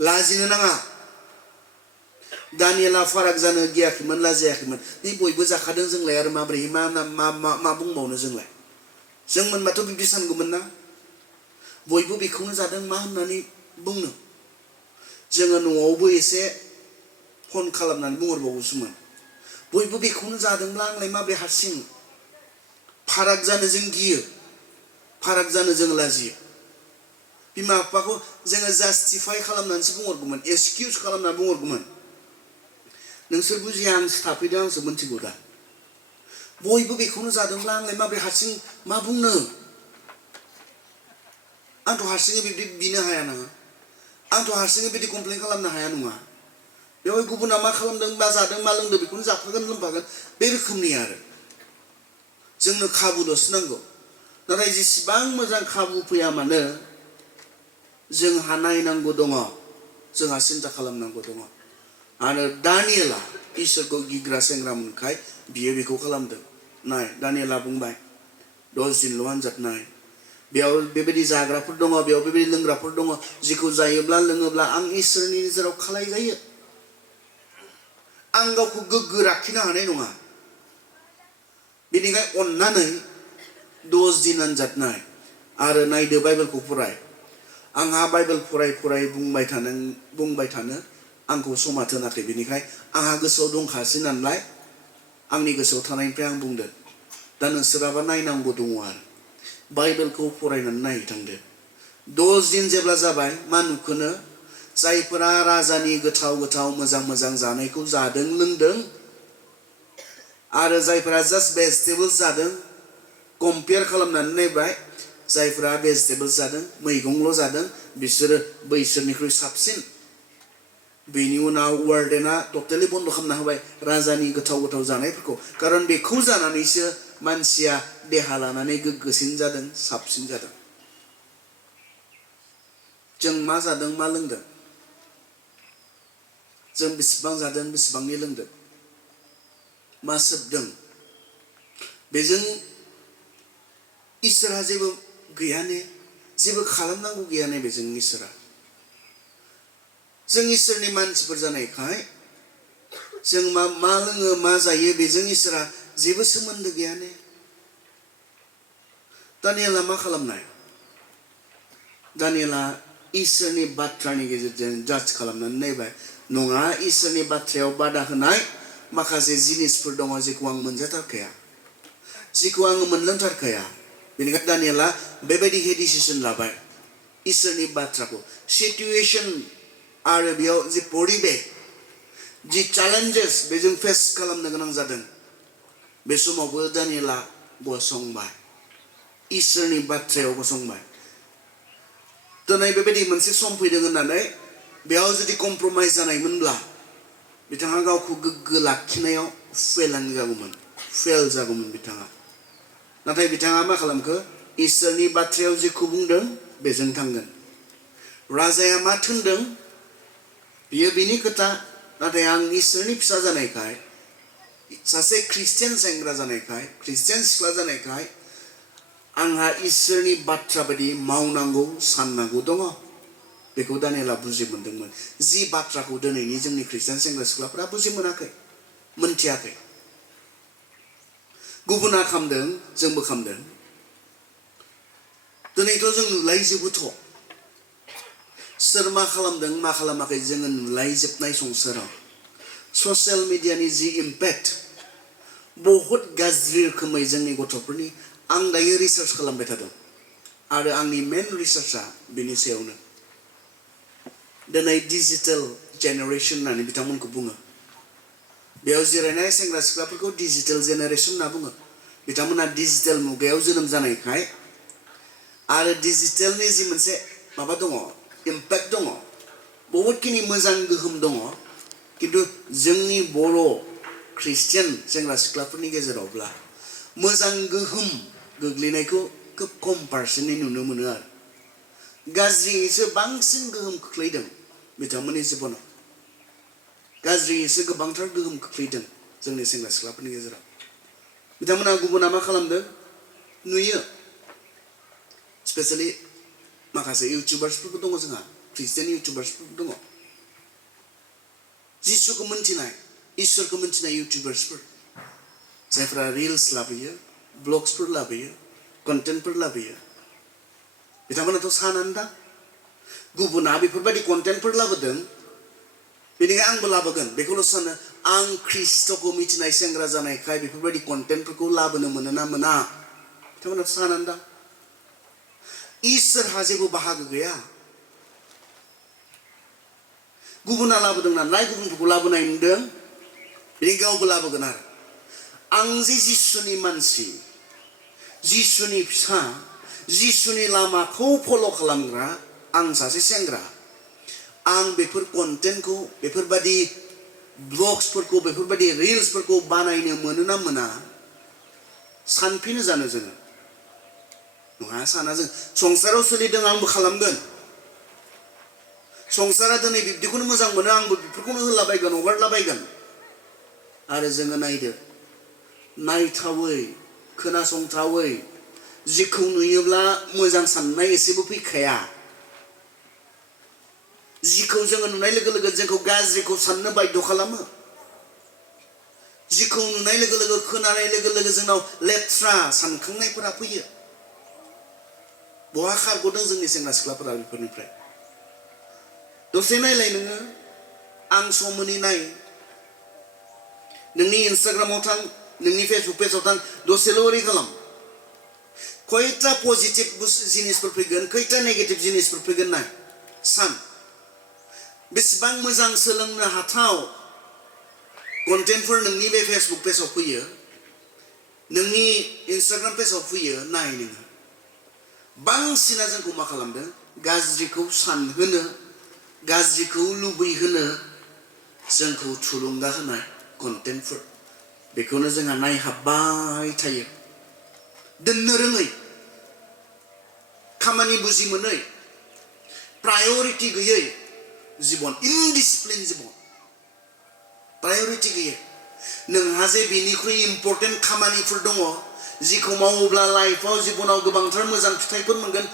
लाजिनो नाङा दानियेला फाराग जानो गियाखैमोन लाजियाखैमोन नै बयबो जाखादों जोंलाय आरो माब्रै मा बुंबावनो जोंलाय जों मोनबाथ' बिब्दि सानगौमोन ना बयबो बेखौनो जादों मा होननानै बुंनो जोङो न'आवबो एसे फन खालामनानै बुंहरबावोसोमोन बयबो बेखौनो जादोंब्ला आंलाय माब्रै हारसिं फाराग जानो जों गियो फाराग जानो जों लाजियो बिमा बिफाखौ जोङो जास्टिफाइ खालामनानैसो बुंहरगौमोन एक्सकिउज खालामनानै बुंहरगौमोन नोंसोर बुजिया आंसो थाफैदों आंसो मोनथिगौ दा बयबो बेखौनो जादोंब्ला आंलाय माब्रै हारसिं मा बुंनो आंथ' हारसिङै बिब्दि बिनो हाया नङा आंथ' हारसिङै बिदि कमप्लेन खालामनो हाया नङा बेवहाय गुबुना मा खालामदों मा जादों मा लोंदों बेखौनो जाफागोन लोंफागोन बे रोखोमनि आरो जोंनो खाबुल'सो नांगौ नाथाय जेसेबां मोजां खाबु फैया मानो जोंहा नायनांगौ दङ जोंहा सिन्ता खालामनांगौ दङ आरो दानियेला इसोरखौ गिग्रा सेंग्रामोनखाय बियो बेखौ खालामदों नाय दानियेला बुंबाय 10 दिनल' आनजाद नाय बेयाव बेबायदि जाग्राफोर दङ बेयाव बेबायदि लोंग्राफोर दङ जिखौ जायोब्ला लोङोब्ला आं इसोरनि नोजोराव खालाय जायो आं गावखौ गोग्गो लाखिनो हानाय नङा बेनिखाय अन्नानै 10 दिन आनजाद नाय आरो नायदो बाइबेलखौ फराय आंहा बाइबेल फराय बुंबाय थानो आंखौ समा थोनाखै बेनिखाय आंहा गोसोआव दंखासै नालाय आंनि गोसोआव थानायनिफ्राय आं बुंदों दा नोंसोराबा नायनांगौ दङ आरो बाइबेलखौ फरायनानै नायहैथांदो 10 दिन जेब्ला जाबाय मा नुखोनो जायफोरा राजानि गोथाव मोजां जानायखौ जादों लोंदों आरो जायफोरा जास्ट भेजिटेबल्स जादों कम्पेयार खालामनानै नायबाय जायफोरा भेजिटेबल्स जादों मैगंल' जादों बिसोरो बैसोरनिख्रुइ साबसिन बेनि उनाव वार्डेना टटेलि बन्द खालामना होबाय राजानि गोथाव जानायफोरखौ खारन बेखौ जानानैसो मानसिया देहा लानानै गोग्गोसिन जादों साबसिन जादों जों मा जादों मा लोंदों जों बेसेबां जादों बेसेबांनि लोंदों मा सोबदों बेजों इसोरा जेबो गैयाने जेबो खालामनांगौ गैयाने बेजों इसोरा जों इसोरनि मानसिफोर जानायखाय जों मा लोङो मा जायो बेजों इसोरा जेबो सोमोन्दो गैयाने दानियेला मा खालामनाय दानियेला इसोरनि बाथ्रानि गेजेरजों जाज खालामनानै नायबाय नङा इसोरनि बाथ्रायाव बादा होनाय माखासे जिनिसफोर दङ जेखौ आं मोनजाथारखाया जिखौ आं मोनलोंथारखाया बेनिखायनो दानियेला बेबायदिहै डिसिसन लाबाय इसोरनि बाथ्राखौ सिचुएशन आरो बेयाव जि परिबेश जि चेलेन्जेस बेजों फेस खालामनो गोनां जादों बे समावबो दानियेला गसंबाय इसोरनि बाथ्रायाव गसंबाय दिनै बेबायदि मोनसे सम फैदों होननानै बेयाव जुदि कमप्रमाइज जानायमोनब्ला बिथाङा गावखौ गोग्गो लाखिनायाव फेल जागौमोन बिथाङा नाथाय बिथाङा मा खालामखो इसोरनि बाथ्रायाव जेखौ बुंदों बेजों थांगोन राजाया मा थोनदों बियो बिनि खोथा नाथाय आं इसोरनि फिसा जानायखाय सासे ख्रिस्टियान सेंग्रा जानायखाय ख्रिस्टियान सिख्ला जानायखाय आंहा इसोरनि बाथ्रा बायदि मावनांगौ साननांगौ दङ बेखौ दानियेला बुजि मोनदोंमोन जि बाथ्राखौ दिनैनि जोंनि ख्रिस्टियान सेंग्रा सिख्लाफोरा बुजि मोनाखै मोनथियाखै गुबुना खामदों जोंबो खामदों दिनैथ' जों नुलायजोबोथ' सोर मा खालामदों मा खालामाखै जोङो नुलायजोबनाय संसाराव ससियेल मिडियानि जि इम्पेक्ट बहुत गाज्रि रोखोमै जोंनि गथ'फोरनि आं दायो रिसार्च खालामबाय थादों आरो आंनि मेन रिसार्चआ बेनि सायावनो दिनै डिजिटेल जेनेरेशन होननानै बिथांमोनखौ बुङो बेयाव जिरायनाय सेंग्रा सिख्लाफोरखौ डिजिटेल जेनेरेशन होनना बुङो बिथांमोना डिजिटेल मुगायाव जोनोम जानायखाय आरो डिजिटेलनि जि मोनसे माबा दङ इम्पेक्ट दङ बहुतखिनि मोजां गोहोम दङ किन्तु जोंनि बर' ख्रिस्टियान सेंग्रा सिख्लाफोरनि गेजेरावब्ला मोजां गोहोम गोग्लैनायखौ खोब खम पारसेन्टै नुनो मोनो आरो गाज्रियैसो बांसिन गोहोम खोख्लैदों बिथांमोननि जिबनाव गाज्रियैसो गोबांथार गोहोम खोख्लैदों जोंनि सेंग्रा सिख्लाफोरनि गेजेराव बिथांमोना गुबुना मा खालामदों नुयो स्पेशली माखासे इउटुबार्सफोरबो दङ जोंहा ख्रिस्टियान इउटुबार्सफोरबो दङ जिसुखौ मोनथिनाय इसोरखौ मोनथिनाय इउटुबार्सफोर जायफ्रा रिल्स लाबोयो ब्लग्सफोर लाबोयो कन्टेन्टफोर लाबोयो बिथांमोनाथ' सानानो दा गुबुना बेफोरबायदि कन्टेन्टफोर लाबोदों बेनिखाय आंबो लाबोगोन बेखौल' सानो आं ख्रिस्ट'खौ मिथिनाय सेंग्रा जानायखाय बेफोरबायदि कन्टेन्टफोरखौ लाबोनो मोनो ना मोना बिथांमोनाथ' सानानो दा इसोरहा जेबो बाहागो गैया गुबुना लाबोदों नालाय गुबुनफोरखौ लाबोनाय नुदों बेनि गावबो लाबोगोन आरो आं जे जिसुनि मानसि जिसुनि फिसा जिसुनि लामाखौ फल' खालामग्रा आं सासे सेंग्रा आं बेफोर कन्टेन्टखौ बेफोरबायदि ब्लग्सफोरखौ बेफोरबायदि रिल्सफोरखौ बानायनो मोनो ना मोना सानफिनो जानो जोङो नङा साना जों संसाराव सोलिदों आंबो खालामगोन संसारा दिनै बिब्दिखौनो मोजां मोनो आंबो बेफोरखौनो होलाबायगोन हगारलाबायगोन आरो जोङो नायदो नायथावै खोनासंथावै जिखौ नुयोब्ला मोजां साननाय एसेबो फैखाया जिखौ जोङो नुनाय लोगो लोगो जोंखौ गाज्रिखौ साननो बाध्य खालामो जिखौ नुनाय लोगो लोगो खोनानाय लोगो लोगो जोंनाव लेथ्रा सानखांनायफोरा फैयो बहा खारग'दों जोंनि सेंग्रा सिख्लाफोरा बेफोरनिफ्राय दसे नायलाय नोङो आं सम मोनि नाय नोंनि इन्स्टाग्रामाव थां नोंनि फेसबुक पेजाव थां दसेल' ओरै खालाम खयथा पजिटिभ जिनिसफोर फैगोन खयथा नेगेटिभ जिनिसफोर फैगोन नाय सान बेसेबां मोजां सोलोंनो हाथाव कन्टेन्टफोर नोंनि बे फेसबुक पेजाव फैयो नोंनि इन्स्टाग्राम पेजाव फैयो नाय नोङो बांसिना जोंखौ मा खालामदों गाज्रिखौ सानहोनो गाज्रिखौ लुबैहोनो जोंखौ थुलुंगा होनाय कन्टेन्टफोर बेखौनो जोंहा नायहाबबाय थायो दोननो रोङै खामानि बुजि मोनै प्रायरिटि गैयै जीवन इनडिसिप्लिन जीवन प्रायरिटि गैयै नोंहा जे बेनिख्रुइ इम्पर्टेन्ट खामानिफोर दङ जिखौ मावोब्ला लाइफआव जीवनाव गोबांथार मोजां फिथाइफोर मोनगोन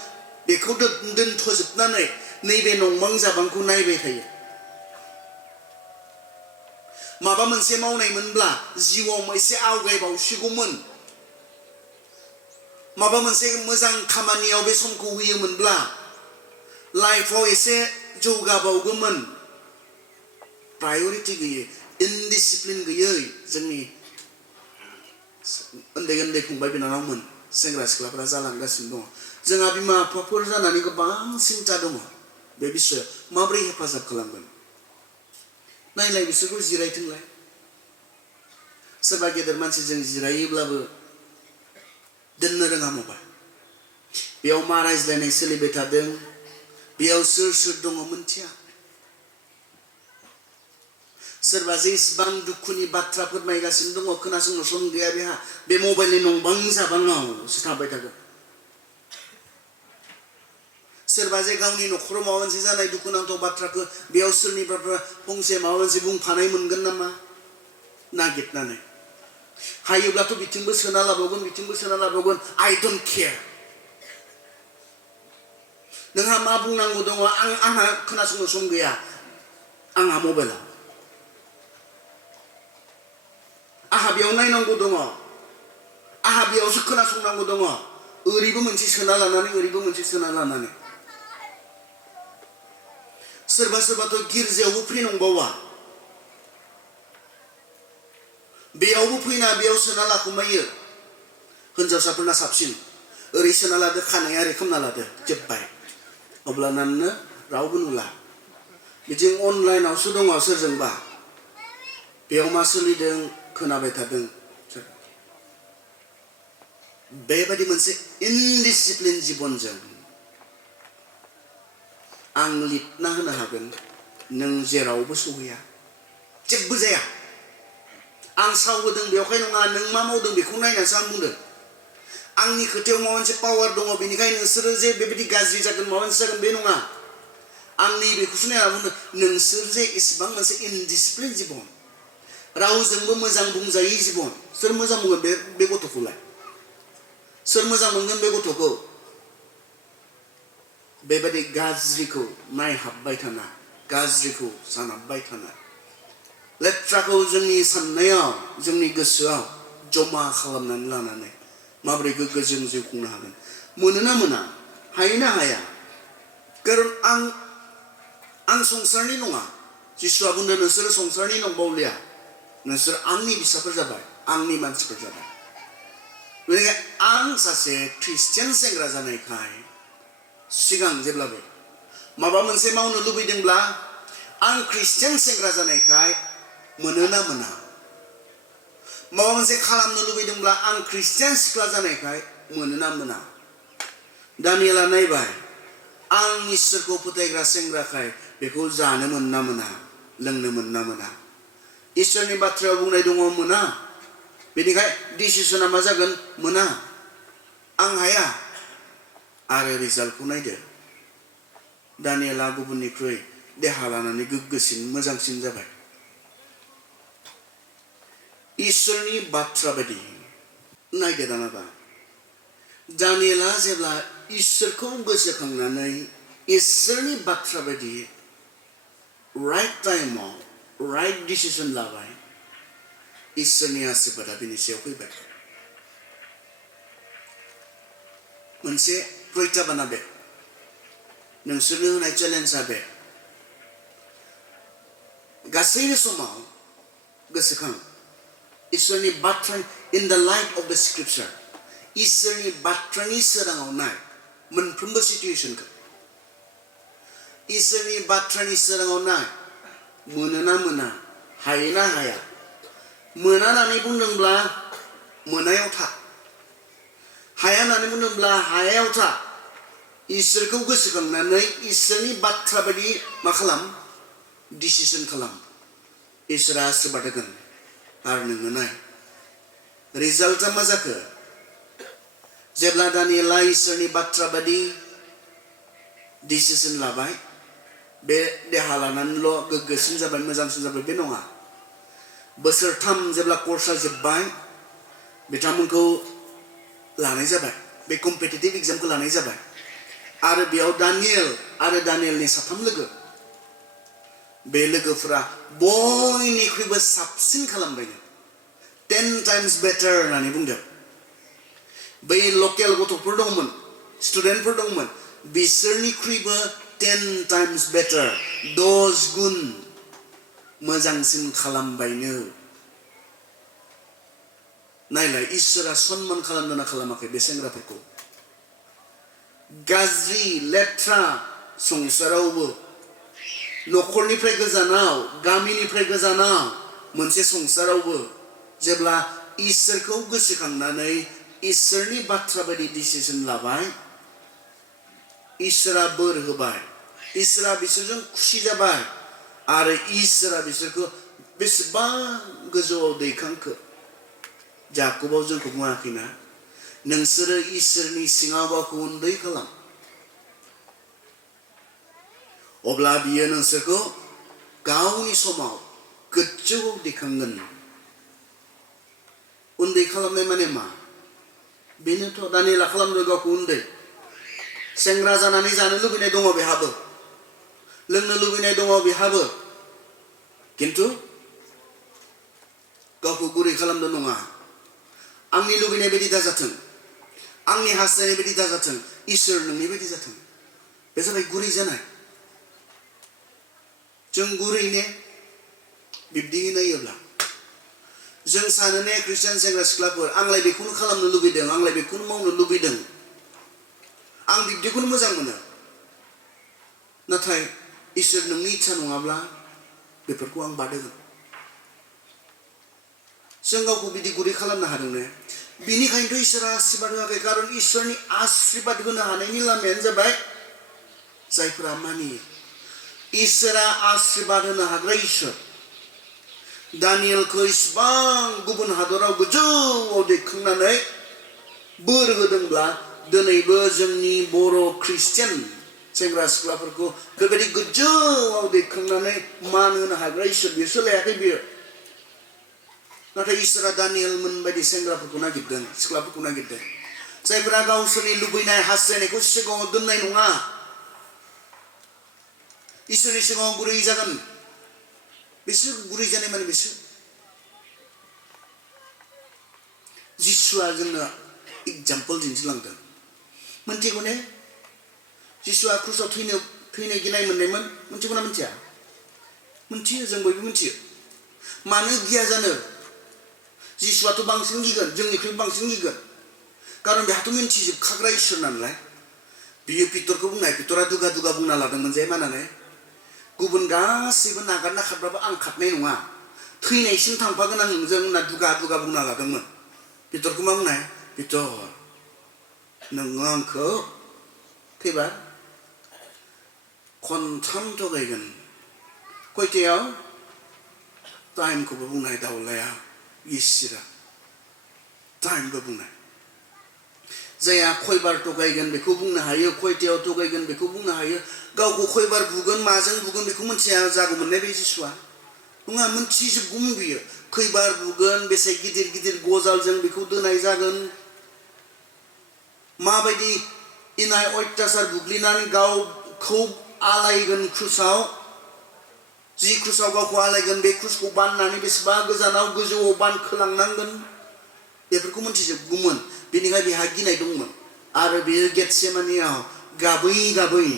बेखौ दोनथ'जोबनानै नैबे नंबां जाबांखौ नायबाय थायो माबा मोनसे मावनायमोनब्ला जिउआव एसे आवगायबावसिगौमोन माबा मोनसे मोजां खामानियाव बे समखौ होयोमोनब्ला लाइफआव एसे जौगाबावगौमोन प्रायरिटि गैयै इनडिसिप्लिन गैयै जोंनि उन्दै उन्दै फंबाय बिनानावमोन सेंग्रा सिख्लाफोरा जालांगासिनो दङ जोंहा बिमा बिफाफोर जानानै गोबां सिन्ता दङ बे बिसयाव माबोरै हेफाजाब खालामगोन नायलाय बिसोरखौ जिरायथोंलाय सोरबा गेदेर मानसिजों जिरायोब्लाबो दोननो रोङा मबाइल बेयाव मा रायज्लायनाय सोलिबाय थादों बेयाव सोर सोर दङ मोनथिया सोरबा जे इसिबां दुखुनि बाथ्रा फोरमायगासिनो दङ खोनासंनो सम गैया बेहा बे मबाइलनि नंबां जाबाङावसो थाबाय थागोन सोरबा जे गावनि न'खराव माबा मोनसे जानाय दुखुनांथाव बाथ्राखौ बेयाव सोरनिबा फंसे माबा मोनसे बुंफानाय मोनगोन नामा नागिरनानै हायोब्लाथ' बिथिंबो सोना लाबावगोन आइ डोन्ट केयार नोंहा मा बुंनांगौ दङ आंहा खोनासंनो सम गैया आंहा मबाइलाव आहा बेयाव नायनांगौ दङ आहा बेयावसो खोनासंनांगौ दङ ओरैबो मोनसे सोना लानानै सोरबा सोरबाथ' गिर्जायावबो फ्रि नंबावा बेयावबो फैना बेयाव सोना लाखुमायो हिनजावसाफोरना साबसिन ओरै सोना लादो खानाया ओरै खालामना लादो जोब्बाय अब्लानानो रावबो नुला बिदिं अनलाइनावसो दङ सोरजोंबा बेयाव मा सोलिदों खोनाबाय थादों बेबायदि मोनसे इनडिसिप्लिन जीवनजों आं लिरना होनो हागोन नों जेरावबो सहैया जेबो जाया आं सावहोदों बेवहाय नङा नों मा मावदों बेखौ नायनासो आं बुंदों आंनि खोथायाव माबा मोनसे पावार दङ बेनिखायनो नोंसोरो जे बेबायदि गाज्रि जागोन माबा मोनसे जागोन बे नङा आं नैबेखौसो नायना बुंदों नोंसोर जे इसिबां मोनसे इनडिसिप्लिन जीवन रावजोंबो मोजां बुंजायै जीवन सोर मोजां बुंगोन बे गथ'खौलाय सोर मोजां मोनगोन बे गथ'खौ बेबायदि गाज्रिखौ नायहाबबाय थाना गाज्रिखौ सानहाबबाय थाना लेथ्राखौ जोंनि साननायाव जोंनि गोसोआव जमा खालामनानै लानानै माबोरै गोग्गो जों जिउ खुंनो हागोन मोनोना मोना हायोना हाया खारन आं संसारनि नङा जिसुआ बुंदों नोंसोरो संसारनि नंबावलिया नोंसोर आंनि फिसाफोर जाबाय आंनि मानसिफोर जाबाय बेनिखायनो आं सासे ख्रिस्टियान सेंग्रा जानायखाय सिगां जेब्लाबो माबा मोनसे मावनो लुबैदोंब्ला आं ख्रिस्टियान सेंग्रा जानायखाय मोनोना मोना माबा मोनसे खालामनो लुबैदोंब्ला आं ख्रिस्टियान सिख्ला जानायखाय मोनोना मोना दानियेला नायबाय आं इसोरखौ फोथायग्रा सेंग्राखाय बेखौ जानो मोनना मोना लोंनो मोनना मोना इसोरनि बाथ्रायाव बुंनाय दङ मोना बेनिखाय डिसिसना मा जागोन मोना आं हाया आरो रिजाल्टखौ नायदो दानियेला गुबुननिख्रुइ देहा लानानै गोग्गोसिन मोजांसिन जाबाय इसोरनि बाथ्रा बायदि नायदो दानाबा दानियेला जेब्ला इसोरखौ गोसोखांनानै इसोरनि बाथ्रा बायदि राइट टाइमाव राइट डिसिजन लाबाय इसोरनि आशीर्वादा बिनि सायाव फैबाय मोनसे प्रत्याबाना बे नोंसोरनो होनाय चेलेन्जआ बे गासैबो समाव गोसोखां इसोरनि बाथ्रा इन द लाइट अफ द स्क्रिप्चर इसोरनि बाथ्रानि सोराङाव नाय मोनफ्रोमबो सिचुएशनखौ इसोरनि बाथ्रानि सोराङाव नाय मोनोना मोना हायोना हाया मोना होननानै बुंदोंब्ला मोनायाव था हाया होननानै बुंदोंब्ला हायाव था इसोरखौ गोसोखांनानै इसोरनि बाथ्रा बायदि मा खालाम डिसिजन खालाम इसोरा आशीर्बाद होगोन आरो नोङो नाय रिजाल्टआ मा जाखो जेब्ला दानियेला इसोरनि बाथ्रा बायदि डिसिजन लाबाय बे देहा लानानैल' गोग्गोसिन जाबाय मोजांसिन जाबाय बे नङा बोसोरथाम जेब्ला कर्सआ जोब्बाय बिथांमोनखौ लानाय जाबाय बे कम्पिटिटिभ एग्जामखौ लानाय जाबाय आरो बेयाव दानियेल आरो दानियेलनि साथाम लोगो बे लोगोफोरा बयनिख्रुइबो साबसिन खालामबायनो 10 times better होननानै बुंदों बै लकेल गथ'फोर दंमोन स्टुडेन्टफोर दंमोन बिसोरनिख्रुइबो 10 times better 10 गुन मोजांसिन खालामबायनो नायलाय इसोरा सन्मान खालामदोंना खालामाखै बे सेंग्राफोरखौ गाज्रि लेथ्रा संसारावबो न'खरनिफ्राय गोजानाव गामिनिफ्राय गोजानाव मोनसे संसारावबो जेब्ला इसोरखौ गोसोखांनानै इसोरनि बाथ्रा बायदि डिसिजन लाबाय इसोरा बोर होबाय इसोरा बिसोरजों खुसि जाबाय आरो इसोरा बिसोरखौ बेसेबां गोजौआव दैखांखो जाकबाव जोंखौ बुङाखैना नोंसोरो इसोरनि सिङाव गावखौ उन्दै खालाम अब्ला बियो नोंसोरखौ गावनि समाव गोजौआव दैखांगोन उन्दै खालामनाय माने मा बेनोथ' दानियेला खालामदों गावखौ उन्दै सेंग्रा जानानै जानो लुबैनाय दङ बेहाबो लोंनो लुबैनाय दङ बेहाबो किन्तु गावखौ गुरै खालामदों नङा आंनि लुबैनाय बायदि दाजाथों आंनि हास्थायनाय बायदि दाजाथों इसोर नोंनि बायदि जाथों बे जाबाय गुरै जानाय जों गुरैने बिब्दियै नायोब्ला जों सानो ने ख्रिस्टियान सेंग्रा सिख्लाफोर आंलाय बेखौनो खालामनो लुबैदों आंलाय बेखौनो मावनो लुबैदों आं बिब्दिखौनो मोजां मोनो नाथाय इसोर नोंनि इच्छा नङाब्ला बेफोरखौ आं बाद होगोन जों गावखौ बिदि गुरै खालामनो हादों ने बिनिखायनोथ' इसोरा आशीर्बाद होआखै खारन इसोरनि आशीर्बाद होनो हानायनि लामायानो जाबाय जायफोरा मानियो इसोरा आशीर्बाद होनो हाग्रा इसोर दानियेलखौ इसिबां गुबुन हादराव गोजौआव दैखांनानै बोर होदोंब्ला दिनैबो जोंनि बर' ख्रिस्टियान सेंग्रा सिख्लाफोरखौ बेबायदि गोजौआव दैखांनानै मान होनो हाग्रा इसोर बियो सोलायाखै बियो नाथाय इसोरा दानियेलमोन बायदि सेंग्राफोरखौ नागिरदों सिख्लाफोरखौ नागिरदों जायफोरा गावसोरनि लुबैनाय हास्थायनायखौ सिगाङाव दोननाय नङा इसोरनि सिगाङाव गुरै जागोन बिसोर गुरै जानाय माने बिसोर जिसुआ जोंनो एग्जाम्पल दिन्थिलांदों मोनथिगौ ने जिसुआ क्रुसाव थैनो गिनाय मोननायमोन मोनथिगौ ना मोनथिया मोनथियो जों बयबो मोनथियो मानो गिया जानो जिसुआथ' बांसिन गिगोन जोंनिख्रुइ बांसिन गिगोन खारन बेहाथ' मिन्थिजोबखाग्रा इसोर नालाय बियो पितरखौ बुंनाय पितरा दुगा दुगा बुंना लादोंमोन जे मानानै गुबुन गासैबो नागारना खारबाबो आं खारनाय नङा थैनायसिम थांफागोन आं नोंजों होनना दुगा दुगा बुंना लादोंमोन पितरखौ मा बुंनाय पितर नोङो आंखौ थैबा खनथाम थगायगोन खयथायाव टाइमखौबो बुंनाय दाउलाया इसोरा टाइमबो बुंनाय जाया खयबार थगायगोन बेखौ बुंनो हायो खयथायाव थगायगोन बेखौ बुंनो हायो गावखौ खयबार बुगोन माजों बुगोन बेखौ मिथिया जागौमोनलाय बे जिसुआ नङा मिथिजोबगौमोन बियो खैबार बुगोन बेसे गिदिर गिदिर गजालजों बेखौ दोनाय जागोन माबायदि इनाय अत्याचार बुग्लिनानै गावखौ आलायगोन क्रुसाव जि क्रुसाव गावखौ आलायगोन बे क्रुसखौ बाननानै बेसेबा गोजानाव गोजौआव बानखोलांनांगोन बेफोरखौ मिथिजोबगौमोन बेनिखाय बिहा गिनाय दंमोन आरो बेयो गेटसेमानियाव गाबै गाबै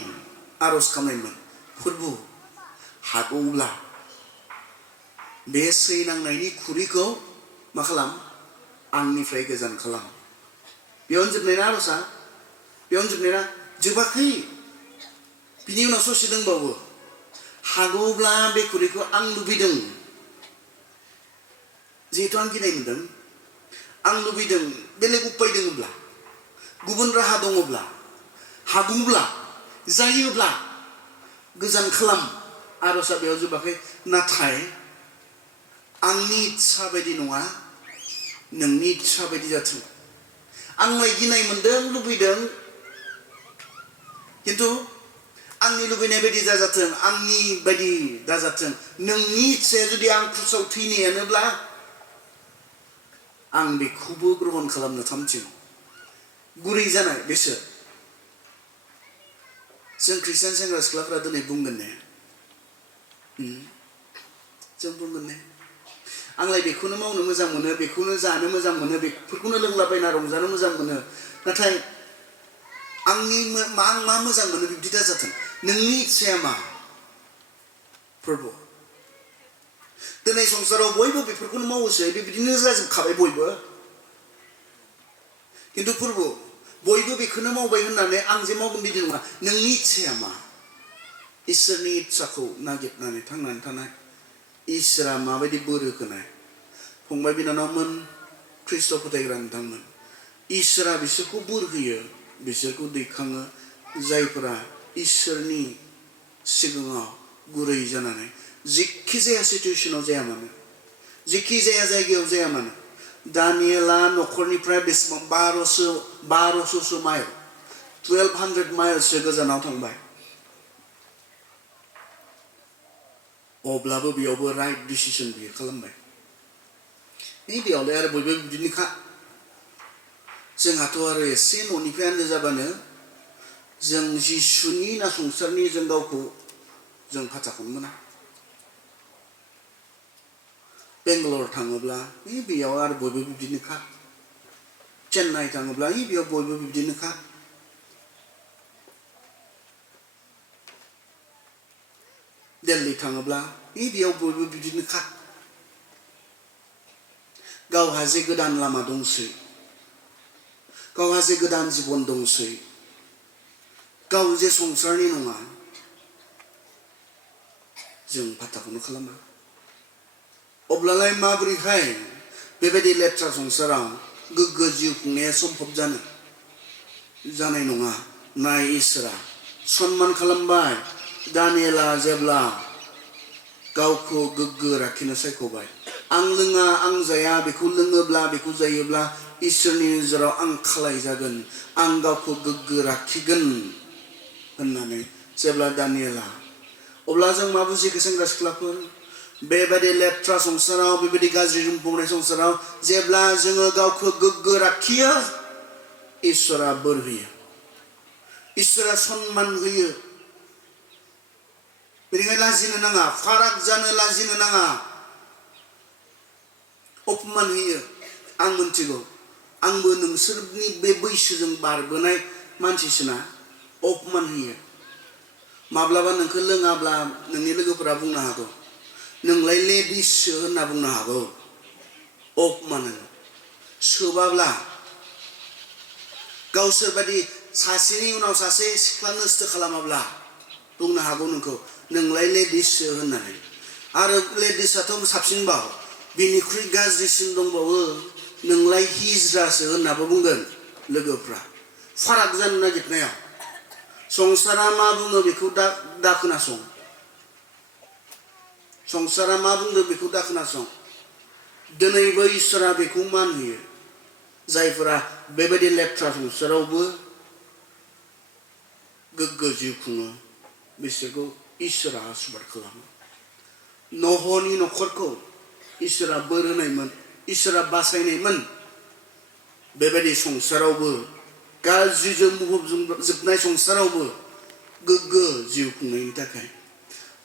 आरज खालामनायमोन प्रभु हागौब्ला बे सैनांनायनि खुरिखौ मा खालाम आंनिफ्राय गोजान खालाम बेयावनो जोबनाय ना आरजआ बेयावनो जोबनाय ना जोबाखै बिनि उनाव ससे दंबावो हागौब्ला बे खुरिखौ आं लुबैदों जिहेतु आं गिनाय मोनदों आं लुबैदों बेलेग उपाय दङब्ला गुबुन राहा दङब्ला हागौब्ला जायोब्ला गोजान खालाम आरजआ बेयाव जोबाखै नाथाय आंनि इच्छा बायदि नङा नोंनि इच्छा बायदि जाथों आंलाय गिनाय मोनदों लुबैदों किन्तु आंनि लुबैनाय बायदि दाजाथों आंनि बायदि दाजाथों नोंनि इच्छाया जुदि आं क्रुसाव थैनायानोब्ला आं बेखौबो ग्रहण खालामनो थामथिं गुरै जानाय बेसो जों ख्रिस्टियान सेंग्रा सिख्लाफ्रा दिनै बुंगोन ने जों बुंगोन ने आंलाय बेखौनो मावनो मोजां मोनो बेखौनो जानो मोजां मोनो बेफोरखौनो लोंलाबायना रंजानो मोजां मोनो नाथाय आंनि आं मा मोजां मोनो बिब्दि दाजाथों नोंनि इच्छाया मा प्रभु दिनै संसाराव बयबो बेफोरखौनो मावोसै बेबायदिनो जाजोबखाबाय बयबो किन्तु प्रभु बयबो बेखौनो मावबाय होननानै आं जे मावगोन बिदि नङा नोंनि इच्छाया मा इसोरनि इच्छाखौ नागिरनानै थांनानै थानाय इसोरा माबायदि बोर होनाय फंबाय बिनानावमोन ख्रिस्ट' फोथायग्रा नोंथांमोन इसोरा बिसोरखौ बोर होयो बिसोरखौ दैखाङो जायफोरा इसोरनि सिगाङाव गुरै जानानै जेखि जाया सिचुवेशनाव जाया मानो जेखि जाया जायगायाव जाया मानो दानियेला न'खरनिफ्राय बेसेबां 1200 माइल 1200 माइलसो गोजानाव थांबाय अब्लाबो बेयावबो राइट डिसिसन बियो खालामबाय बेयावलाय आरो बयबो बिदिनोखा जोंहाथ' आरो एसे न'निफ्राय आन्दो जाबानो जों जिसुनि ना संसारनि जों गावखौ जों फाथाखौनो मोना बेंगालर थाङोब्ला बेयाव आरो बयबो बिदिनोखा चेन्नाइ थाङोब्ला बेयाव बयबो बिदिनोखा दिल्ली थाङोब्ला बेयाव बयबो बिदिनोखा गावहा जे गोदान लामा दंसै गावहा जे गोदान जिबन दंसै गाव जे संसारनि नङा जों फाथाखौनो खालामा अब्लालाय माबोरैहाय बेबायदि लेथ्रा संसाराव गोग्गो जिउ खुंनाया सम्भब जानाय नङा नाय इसोरा सनमान खालामबाय दानियेला जेब्ला गावखौ गोग्गो लाखिनो सायख'बाय आं लोङा आं जाया बेखौ लोङोब्ला बेखौ जायोब्ला इसोरनि नोजोराव आं खालाय जागोन आं गावखौ गोग्गो लाखिगोन होननानै जेब्ला दानियेला अब्ला जों मा बुजिखो सेंग्रा सिख्लाफोर बेबायदि लेथ्रा संसाराव बेबायदि गाज्रि बुंनाय संसाराव जेब्ला जोङो गावखौ गोग्गो लाखियो इसोरा बोर होयो इसोरा सनमान होयो बेनिखायनो लाजिनो नाङा फाराग जानो लाजिनो नाङा अपमान होयो आं मोनथिगौ आंबो नोंसोरनि बे बैसोजों बारबोनाय मानसिसोना अपमान होयो माब्लाबा नोंखौ लोङाब्ला नोंनि लोगोफोरा बुंनो हागौ नोंलाय लेडिससो होनना बुंनो हागौ अपमान होनो सोबाब्ला गावसोर बायदि सासेनि उनाव सासे सिख्ला नस्थ' खालामाब्ला बुंनो हागौ नोंखौ नोंलाय लेडिससो होननानै आरो लेडिसआथ' साबसिनबाव बिनिख्रुइ गाज्रिसिन दंबावो नोंलाय हिजरासो होननाबो बुंगोन लोगोफ्रा फाराग जानो नागिरनायाव संसारा मा बुङो बेखौ दा खोनासं संसारा मा बुंदों बेखौ दा खोनासं दिनैबो इसोरा बेखौ मान होयो जायफोरा बेबायदि लेथ्रा संसारावबो गोग्गो जिउ खुङो बिसोरखौ इसोरा आशीर्बाद खालामो नहनि नखरखौ इसोरा बोर होनायमोन इसोरा बासायनायमोन बेबायदि संसारावबो गाज्रिजों बुंफबजोबनाय संसारावबो गोग्गो जिउ खुंनायनि थाखाय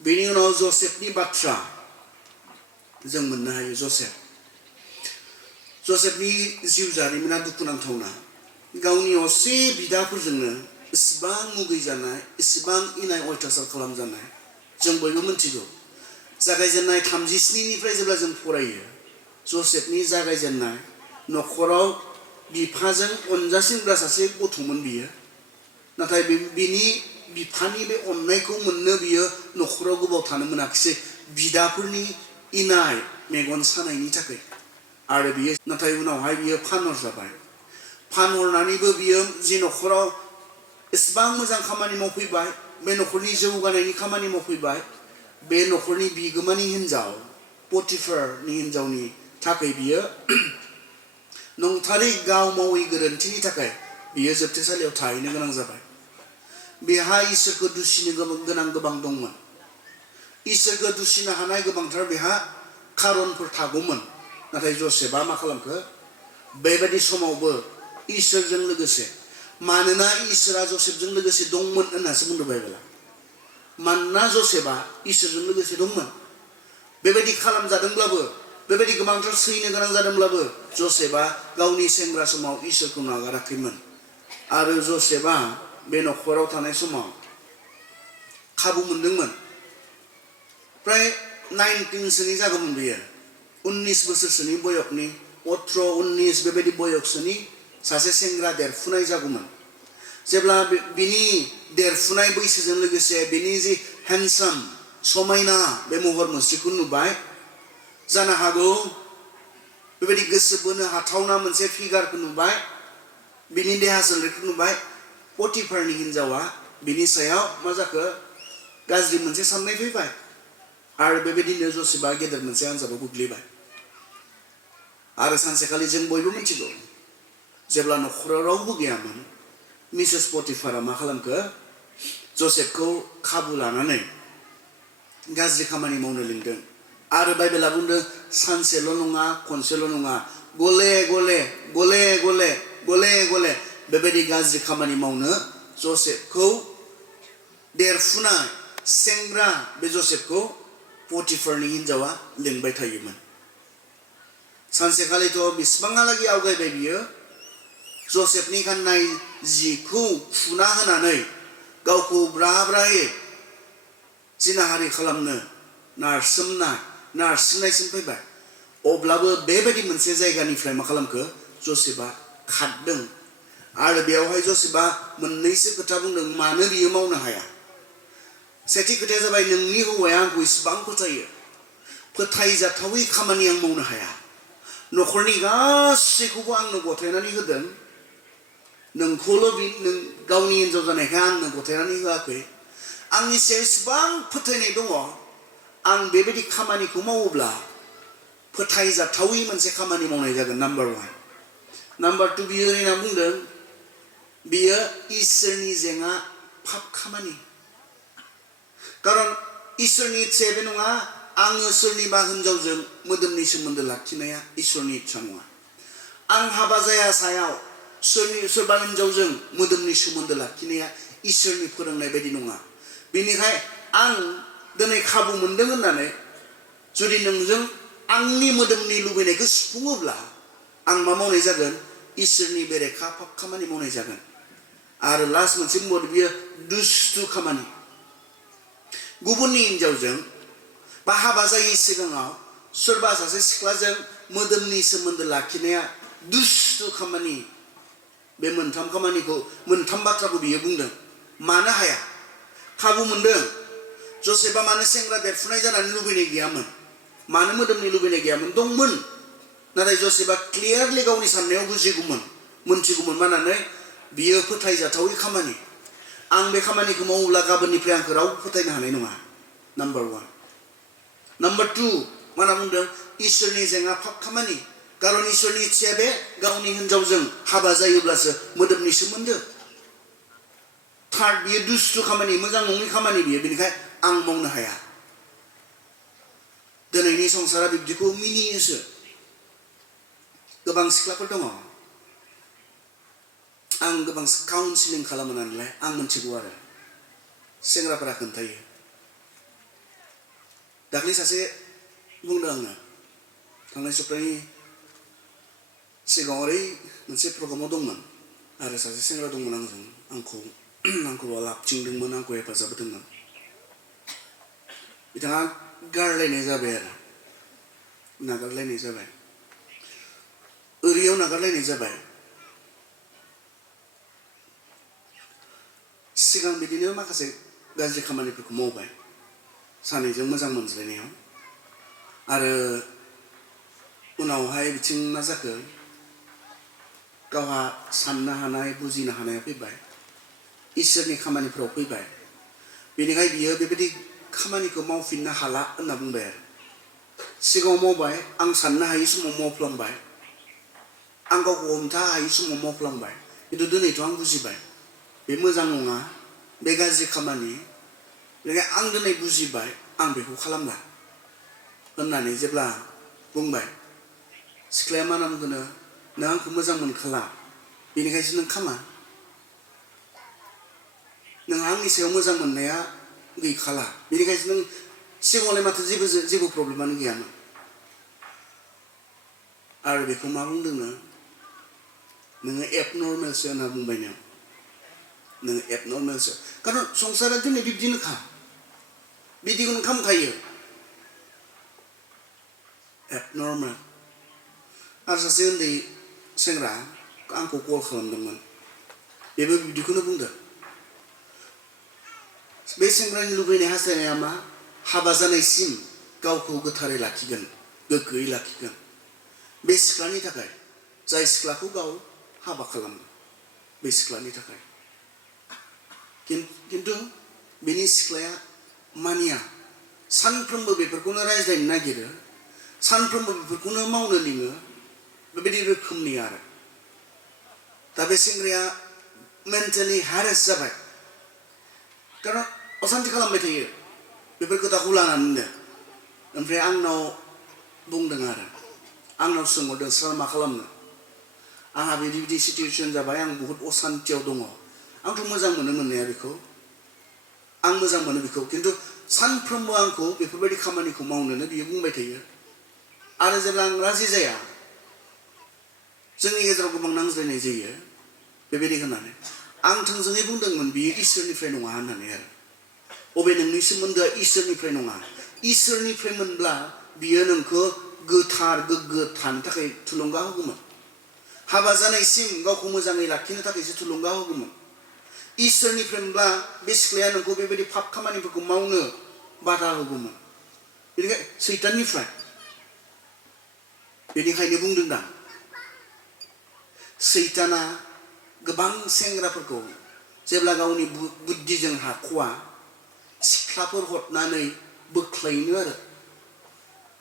बेनि उनाव जसेफनि बाथ्रा जों मोननो हायो जसेफनि जिउ जारिमिना दुखुनांथावना गावनि असे बिदाफोरजोंनो इसिबां मुगैजानाय इसिबां इनाय अयथासार खालामजानाय जों बयबो मिथिगौ जागायजेननाय 37 निफ्राय जेब्ला जों फरायो जसेफनि जागायजेननाय नखराव बिफाजों अनजासिनग्रा सासे गथ'मोन बियो नाथाय बिनि बिफानि बे अननायखौ मोननो बियो नखराव गोबाव थानो मोनाखिसै बिदाफोरनि इनाय मेगन सानायनि थाखाय आरो बियो नाथाय उनावहाय बियो फानहरजाबाय फानहरनानैबो बियो जि नखराव इसिबां मोजां खामानि मावफैबाय बे नखरनि जौगानायनि खामानि मावफैबाय बे नखरनि बिगोमानि हिनजाव पटिफारनि हिनजावनि थाखाय बियो नंथारै गाव मावै गोरोन्थिनि थाखाय बियो जोबथेसालियाव थाहैनो गोनां जाबाय बेहा इसोरखौ दुसिनो गोनां गोबां दंमोन इसोरखौ दुसिनो हानाय गोबांथार बेहा खारनफोर थागौमोन नाथाय जसेफआ मा खालामखो बेबायदि समावबो इसोरजों लोगोसे मानोना इसोरा जसेफजों लोगोसे दंमोन होननासो बुंदों बाइबेला मानोना जसेफआ इसोरजों लोगोसे दंमोन बेबायदि खालामजादोंब्लाबो बेबायदि गोबांथार सैनो गोनां जादोंब्लाबो जसेफआ गावनि सेंग्रा समाव इसोरखौ नागाराखैमोन आरो जसेफआ बे नखराव थानाय समाव खाबु मोनदोंमोन प्राय 19 सोनि जागौमोन बियो 19 बोसोरसोनि बयसनि 18 19 बेबायदि बयसनि सासे सेंग्रा देरफुनाय जागौमोन जेब्ला बिनि देरफुनाय बैसोजों लोगोसे बिनि जि हेन्डसाम समायना बे महर मुस्रिखौ नुबाय जानो हागौ बेबायदि गोसो बोनो हाथावना मोनसे फिगारखौ नुबाय बिनि देहा सोलेरखौ नुबाय पटिफारनि हिनजावा बिनि सायाव मा जाखो गाज्रि मोनसे साननाय फैबाय आरो बेबायदिनो जसेफआ गेदेर मोनसे आनजादाव गोग्लैबाय आरो सानसेखालि जों बयबो मिथिगौ जेब्ला नखराव रावबो गैयामोन मिसेस पटिफारा मा खालामखो जसेफखौ खाबु लानानै गाज्रि खामानि मावनो लिंदों आरो बाइबेला बुंदों सानसेल' नङा खनसेल' नङा गले गले गले गले गले गले बेबायदि गाज्रि खामानि मावनो जसेफखौ देरफुनाय सेंग्रा बे जसेफखौ पटिफारनि हिनजावा लिंबाय थायोमोन सानसेखालिथ' बेसेबांहालागै आवगायबाय बियो जसेफनि गाननाय जिखौ फुना होनानै गावखौ ब्रा ब्रायै जिनाहारि खालामनो नारसिननायसिम फैबाय अब्लाबो बेबायदि मोनसे जायगानिफ्राय मा खालामखो जसेफआ खारदों आरो बेयावहाय जसेफआ मोननैसो खोथा बुंदों मानो बियो मावनो हाया सेथि खोथाया जाबाय नोंनि हौवाया आंखौ इसिबां फोथायजाथावै खामानि आं मावनो हाया नखरनि गासैखौबो आंनो गथायनानै होदों नोंखौल' नों गावनि हिनजाव जानायखाय आंनो गथायनानै होआखै आंनि सायाव इसिबां फोथायनाय दङ आं बेबायदि खामानिखौ मावोब्ला फोथायजाथावै मोनसे खामानि मावनाय जागोन नाम्बार 1 नाम्बार 2 बियो ओरैना बुंदों बियो इसोरनि जेङा पाप खामानि खारन इसोरनि इच्छाया बे नङा आङो सोरनिबा हिनजावजों मोदोमनि सोमोन्दो लाखिनाया इसोरनि इच्छा नङा आं हाबा जाया सायाव सोरबा हिनजावजों मोदोमनि सोमोन्दो लाखिनाया इसोरनि फोरोंनाय बायदि नङा बेनिखाय आं दिनै खाबु मोनदों होननानै जुदि नोंजों आंनि मोदोमनि लुबैनायखौ सुफुङोब्ला आं मा मावनाय जागोन इसोरनि बेरेखा पाप खामानि मावनाय जागोन आरो लास्ट मोनसे बुंबावदों बियो दुस्थु खामानि गुबुननि हिनजावजों बा हाबा जायै सिगाङाव सोरबा सासे सिख्लाजों मोदोमनि सोमोन्दो लाखिनाया दुस्थु खामानि बे मोनथाम बाथ्राखौ बियो बुंदों मानो हाया खाबु मोनदों जसेफआ मानो सेंग्रा देरफुनाय जानानै लुबैनाय गैयामोन मानो मोदोमनि लुबैनाय गैयामोन दंमोन नाथाय जसेफआ क्लियारलि गावनि साननायाव मोनथिगौमोन मानानै बियो फोथायजाथावै खामानि आं बे खामानिखौ मावोब्ला गाबोननिफ्राय आंखौ रावबो फोथायनो हानाय नङा नाम्बार 1 नाम्बार 2 मा होनना बुंदों इसोरनि जेङा पाप खामानि खारन इसोरनि इच्छाया बे गावनि हिनजावजों हाबा जायोब्लासो मोदोमनि सोमोन्दो थार्ड बियो दुस्थु खामानि मोजां नङि खामानि बियो बेनिखाय आं मावनो हाया दिनैनि संसारा बिब्दिखौ मिनियोसो गोबां सिख्लाफोर दङ आं गोबां काउन्सिलिं खालामो नालाय आं मिथिगौ आरो सेंग्राफोरा खोन्थायो दाख्लै सासे बुंदों आंनो थांनाय सप्तानि सिगाङाव ओरै मोनसे प्रग्रामाव दंमोन आरो सासे सेंग्रा दंमोन आंखौ लाबथिंदोंमोन आंखौ हेफाजाब होदोंमोन बिथाङा गारलायनाय जाबाय आरो नागारलायनाय जाबाय ओरैयाव नागारलायनाय जाबाय सिगां बिदिनो माखासे गाज्रि खामानिफोरखौ मावबाय सानैजों मोजां मोनज्लायनायाव आरो उनावहाय बिथिं मा जाखो गावहा साननो हानाय बुजिनो हानाया फैबाय इसोरनि खामानिफोराव फैबाय बेनिखाय बियो बेबायदि खामानिखौ मावफिननो हाला होनना बुंबाय आरो सिगाङाव मावबाय आं साननो हायै समाव मावफ्लांबाय आं गावखौ हमथा हायै समाव मावफ्लांबाय खिन्थु दिनैथ' आं बुजिबाय बे मोजां नङा बे गाज्रि खामानि बेनिखाय आं दिनै बुजिबाय आं बेखौ खालामला होननानै जेब्ला बुंबाय सिख्लाया मा होनना बुंगोन नों आंखौ मोजां मोनखाला बेनिखायसो नों खामा नोंहा आंनि सायाव मोजां मोननाया गैखाला बेनिखायसो नों सिगाङावलाय माथो जेबो प्रब्लेमानो गैयामोन आरो बेखौ मा बुंदोंनो नोङो एबनर्मेलसो होनना बुंबाय नोङो एबनर्मेलसो खारन संसारा दिनै बिब्दिनोखा बिदिखौनो खालामखायो एबनर्मेल आरो सासे उन्दै सेंग्रा आंखौ कल खालामदोंमोन बेबो बिदिखौनो बुंदों बे सेंग्रानि लुबैनाय हास्थायनाया मा हाबा जानायसिम गावखौ गोथारै लाखिगोन गोग्गोयै लाखिगोन बे सिख्लानि थाखाय जाय सिख्लाखौ गाव हाबा खालामो बे सिख्लानि थाखाय किन्तु बेनि सिख्लाया मानिया सानफ्रोमबो बेफोरखौनो रायज्लायनो नागिरो सानफ्रोमबो बेफोरखौनो मावनो लिङो बेबायदि रोखोमनि आरो दा बे सेंग्राया मेन्टेलि हेरेस जाबाय खारन असान्ति खालामबाय थायो बेफोर खोथाखौ लानानैनो ओमफ्राय आंनाव बुंदों आरो आंनाव सोंहरदों सार मा खालामनो आंहा बिदि सिटुएसन जाबाय आं बुहुत असान्तियाव दङ आंथ' मोजां मोनो मोननाया बेखौ आं मोजां मोनो बेखौ खिन्थु सानफ्रोमबो आंखौ बेफोरबायदि खामानिखौ मावनोनो बियो बुंबाय थायो आरो जेब्ला आं राजि जाया जोंनि गेजेराव गोबां नांज्लायनाय जायो बेबायदि होननानै आं थोंजोङै बुंदोंमोन बियो इसोरनिफ्राय नङा होननानै आरो अबे नोंनि सोमोन्दोआ इसोरनिफ्राय नङा इसोरनिफ्राय मोनब्ला बियो नोंखौ गोथार गोग्गो थानो थाखाय थुलुंगा होगौमोन हाबा जानायसिम गावखौ मोजाङै लाखिनो थाखायसो थुलुंगा होगौमोन इसोरनिफ्राय मोनब्ला बे सिख्लाया नोंखौ बेबायदि पाप खामानिफोरखौ मावनो बादा होगौमोन बेनिखाय सैताननिफ्राय बेनिखायनो बुंदों दा सैताना गोबां सेंग्राफोरखौ जेब्ला गावनि बुद्धिजों हाख'वा सिख्लाफोर हरनानै बोख्लायनो आरो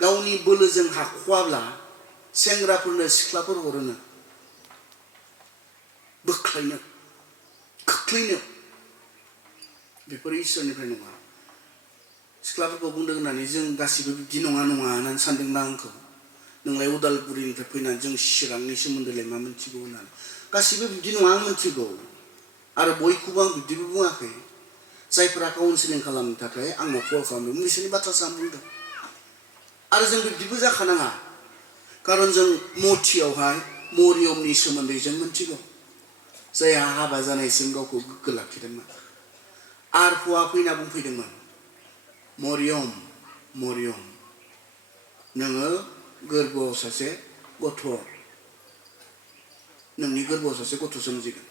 गावनि बोलोजों हाख'वाब्ला सेंग्राफोरनो सिख्लाफोर हरोनो बोख्लायनो खोख्लैनो बेफोर इसोरनिफ्राय नङा सिख्लाफोरखौ बुंदों होननानै जों गासिबो बिदि नङा होननानै सानदोंबा आंखौ नोंलाय उदालगुरिनिफ्राय फैनानै जों चिरांनि सोमोन्दैलाय मा मिथिगौ होननानै गासिबो बिदि नङा आं मिथिगौ आरो बयखौबो आं बिब्दिबो बुङाखै जायफोरा काउन्सिलिं खालामनो थाखाय आंनाव कल खालामदों बिसोरनि बाथ्रासो आं बुंदों आरो जों बिब्दिबो जाखानाङा खारन जों मथियावहाय मरियमनि सोमोन्दै जों मिथिगौ जायहा हाबा जानायसिम गावखौ गोग्गो लाखिदोंमोन आर हौवा फैना बुंफैदोंमोन मरियम नोङो गोरबोआव सासे गथ' नोंनि गोरबोआव सासे गथ' सोमजिगोन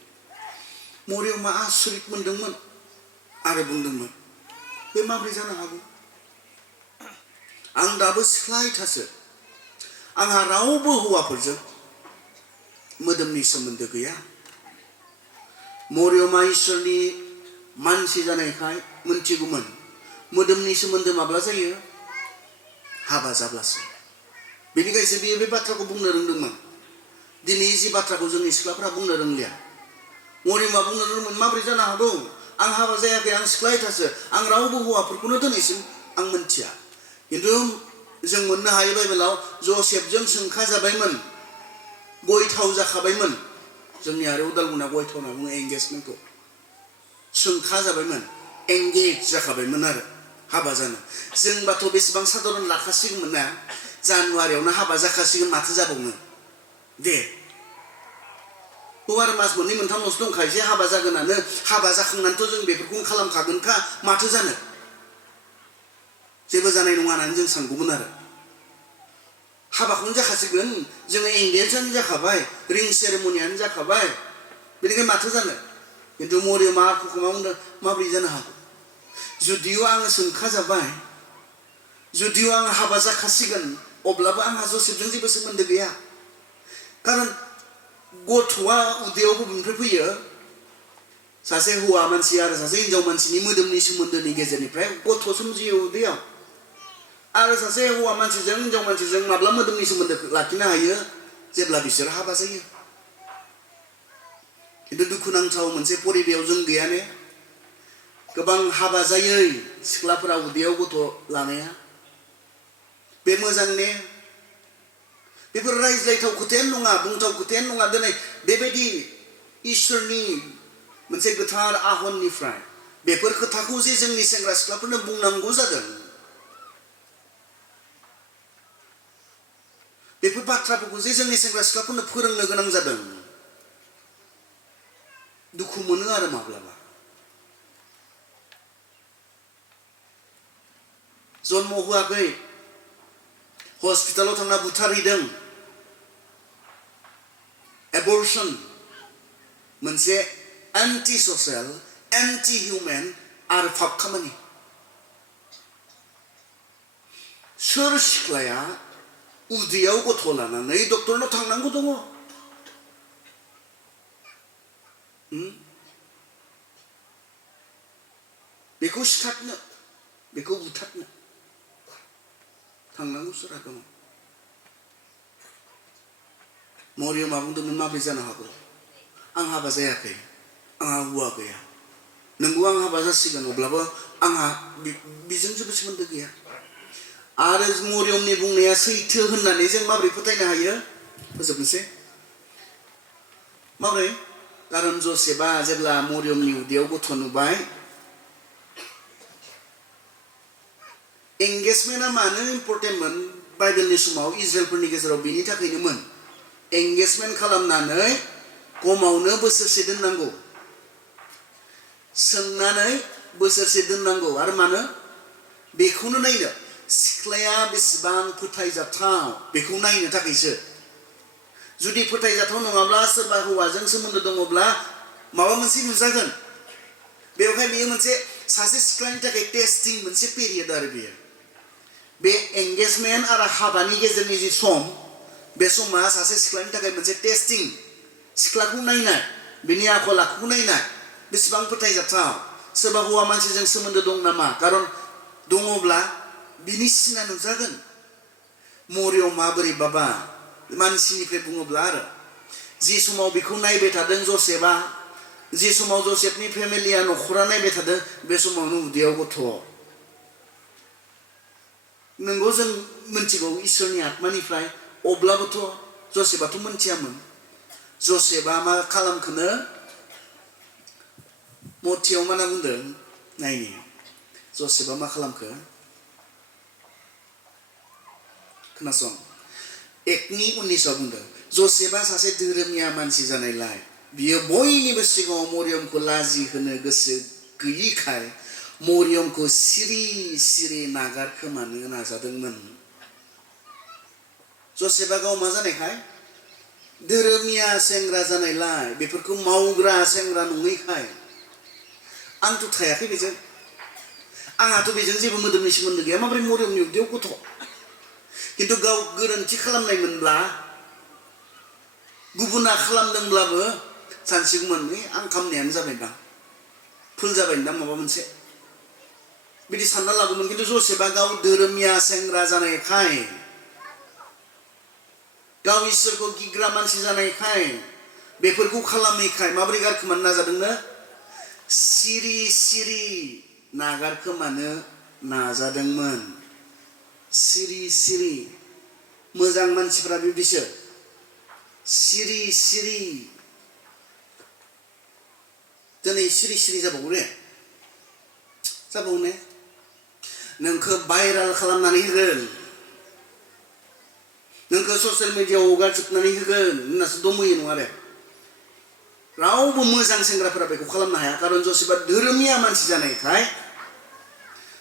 मरियमा आसरित मोनदोंमोन आरो बुंदोंमोन बे माबोरै जानो हागौ आं दाबो सिख्लायैथासो आंहा रावबो हौवाफोरजों मोदोमनि सोमोन्दो गैया मरियमा इसोरनि मानसि जानायखाय मोनथिगौमोन मोदोमनि सोमोन्दो माब्ला जायो हाबा जाब्लासो बेनिखायसो बियो बे बाथ्राखौ बुंनो रोंदोंमोन दिनै जि बाथ्राखौ जोंनि सिख्लाफोरा बुंनो रोंलिया मरियमा बुंनो रोंदोंमोन माबोरै जानो हागौ आं हाबा जायाखै आं सिख्लायैथासो आं रावबो हौवाफोरखौनो दिनैसिम आं मोनथिया खिन्थु जों मोननो हायो बाइबेलाव जसेफजों सोंखा जाबायमोन गय थाव जाखाबायमोन जोंनि आरो उदालगुरिना गय थाव होनना बुङो एंगेजमेन्टखौ सोंखा जाबायमोन एंगेज जाखाबायमोन आरो हाबा जानो जोंबाथ' बेसेबां साधारन लाखासिगौमोन ना जानुवारियावनो हाबा जाखासिगोन माथो जाबावनो दे आरो मास मोननै मोनथामल'सो दंखायोसै हाबा जागोनानो हाबा जाखांनानैथ' जों बेफोरखौनो खालामखागोनखा माथो जानो जेबो जानाय नङा होननानै जों सानगौमोन आरो हाबाखौनो जाखासिगोन जोङो एंगेजआनो जाखाबाय रिं सेरेमनियानो जाखाबाय बेनिखायनो माथो जानो खिन्थु मरियमा आखुखौ मा बुंदों माबोरै जानो हागौ जुदिअ आङो सोंखा जाबाय जुदिअ आं हाबा जाखासिगोन अब्लाबो आंहा जसेफजों जेबो सोमोन्दो गैया खारन गथ'आ उदैयाव बबेनिफ्राय फैयो सासे हौवा मानसि आरो सासे हिनजाव मानसिनि मोदोमनि सोमोन्दोनि गेजेरनिफ्राय गथ' सोमजियो उदैयाव आरो सासे हौवा मानसिजों हिनजाव मानसिजों माब्ला मोदोमनि सोमोन्दो लाखिनो हायो जेब्ला बिसोर हाबा जायो खिन्थु दुखुनांथाव मोनसे परिबेयाव जों गैया ने गोबां हाबा जायै सिख्लाफोरा उदैयाव गथ' लानाया बे मोजां ने बेफोर रायज्लायथाव खोथायानो नङा बुंथाव खोथायानो नङा दिनै बेबायदि इसोरनि मोनसे गोथार आहननिफ्राय बेफोर खोथाखौ जे जोंनि सेंग्रा सिख्लाफोरनो बुंनांगौ जादों बेफोर बाथ्राफोरखौ जे जोंनि सेंग्रा सिख्लाफोरनो फोरोंनो गोनां जादों दुखु मोनो आरो माब्लाबा जन्म होआखै हस्पिटालाव थांना बुथारहैदों एबर्शन मोनसे एन्टि ससियेल एन्टि हिउमेन आरो पाप खामानि सोर सिख्लाया उदैयाव गथ' लानानै डक्टरनाव थांनांगौ दङ बेखौ सिथारनो बेखौ बुथारनो थांनांगौ सोरहा दङ मरियमा बुंदोंमोन माबोरै जानो हागौ आं हाबा जायाखै आंहा हौवा गैया नंगौ आं हाबा जासिगोन अब्लाबो आंहा बेजों जेबो सोमोन्दो गैया आरो मरियमनि बुंनाया सैथो होननानै जों माबोरै फोथायनो हायो फोजोबनोसै माबोरै खारन जसेफआ जेब्ला मरियमनि उदैयाव गथ' नुबाय एंगेजमेन्टआ मानो इम्परटेन्टमोन बाइबेलनि समाव इजराइलफोरनि गेजेराव बेनि थाखायनोमोन एंगेजमेन्ट खालामनानै खमावनो बोसोरसे दोननांगौ सोंनानै बोसोरसे दोननांगौ आरो मानो बेखौनो नायनो सिख्लाया बेसेबां फोथायजाथाव बेखौ नायनो थाखायसो जुदि फोथायजाथाव नङाब्ला सोरबा हौवाजों सोमोन्दो दङब्ला माबा मोनसे नुजागोन बेवहाय बेयो मोनसे सासे सिख्लानि थाखाय टेस्टिं मोनसे पिरियड आरो बेयो बे एंगेजमेन्ट आरो हाबानि गेजेरनि जि सम बे समा सासे सिख्लानि थाखाय मोनसे टेस्टिं सिख्लाखौ नायनाय बिनि आखल आखुखौ नायनाय बेसेबां फोथायजाथाव सोरबा हौवा मानसिजों सोमोन्दो दं नामा खारन दङब्ला बिनि सिना नुजागोन मरियमा बोरैबाबा मानसिनिफ्राय बुङोब्ला आरो जि समाव बेखौ नायबाय थादों जसेफआ जि समाव जसेफनि फेमिलिया न'खरा नायबाय थादों बे समावनो उदैयाव गथ' नोंगौ जों मिथिगौ इसोरनि आत्मानिफ्राय अब्लाबोथ' जसेफआथ' मोनथियामोन जसेफआ मा खालामखोनो मथियाव मा होनना बुंदों नायनि जसेफआ मा खालामखो खोनासं 1:19 बुंदों जसेफआ सासे धोरोमिया मानसि जानायलाय बियो बयनिबो सिगाङाव मरियमखौ लाजि होनो गोसो गैयिखाय मरियमखौ सिरि सिरि नागारखोमानो नाजादोंमोन जसेफआ गाव मा जानायखाय धोरोमिया सेंग्रा जानायलाय बेफोरखौ मावग्रा सेंग्रा नङैखाय आंथ' थायाखै बेजों आंहाथ' बेजों जेबो मोदोमनि सोमोन्दो गैया माबोरै मरियमनि उदैयाव गथ' खिन्थु गाव गोरोन्थि खालामनायमोनब्ला गुबुना खालामदोंब्लाबो सानसिगौमोन आं खालामनायानो जाबायदां भुल जाबायदां माबा मोनसे बिदि सानना लागौमोन खिन्थु जसेफआ गाव धोरोमिया सेंग्रा जानायखाय गाव इसोरखौ गिग्रा मानसि जानायखाय बेफोरखौ खालामैखाय माबोरै गारखोमानो नाजादोंनो सिरि सिरि नागारखोमानो नाजादोंमोन सिरि सिरि मोजां मानसिफ्रा बिब्दिसो सिरि सिरि दिनै सिरि सिरि जाबावो ने नोंखौ भाइराल खालामनानै होगोन नोंखौ ससियेल मिडियाआव हगारजोबनानै होगोन होननासो दमहोयो नङा आरो रावबो मोजां सेंग्राफोरा बेखौ खालामनो हाया खारन जसेफा धोरोमिया मानसि जानायखाय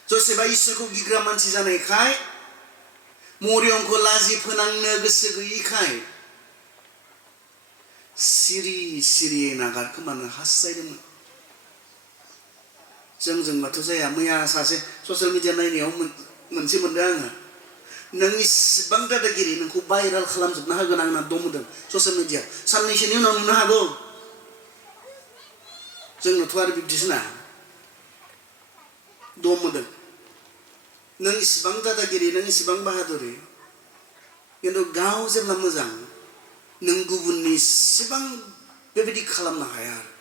जसेफा इसोरखौ गिग्रा मानसि जानायखाय मरियमखौ लाजि फोनांनो गोसो गैयैखाय सिरि सिरि नागारखोमानो हास्थायदोंमोन जोंबाथ' जाया मैया सासे ससियेल मिडिया नायनायाव मोनसे मोनदों आङो नों इसिबां दादागिरि नोंखौ भाइराल खालामजोबना होगोन आं होनना दमहोदों ससियेल मिडिया साननैसोनि उनाव नुनो हागौ जोंनोथ' आरो बिब्दिसो ना दमहोदों नों इसिबां दादागिरि नों इसिबां बाहादुरि खिन्थु गाव जेब्ला मोजां नों गुबुननि इसिबां बेबायदि खालामनो हाया आरो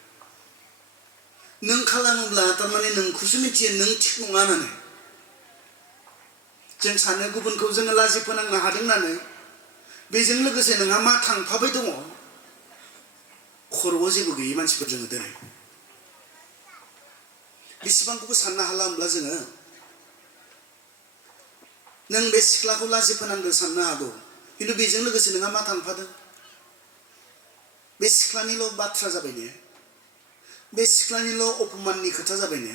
नों खालामोब्ला थारमाने नोंखौसो मिथियो नों थिग नङा होननानै जों सानो गुबुनखौ जोङो लाजि फोनांनो हादों होननानै बेजों लोगोसे नोंहा मा थांफाबाय दङ खर'आव जेबो गैयै मानसिफोर जोङो दिनै बेसेबांखौबो साननो हाला होमब्ला जोङो नों बे सिख्लाखौ लाजि फोनांदों साननो हागौ खिन्थु बेजों लोगोसे नोंहा मा थांफादों बे सिख्लानिल' बाथ्रा जाबाय ने बे सिख्लानिल' अपमाननि खोथा जाबाय ने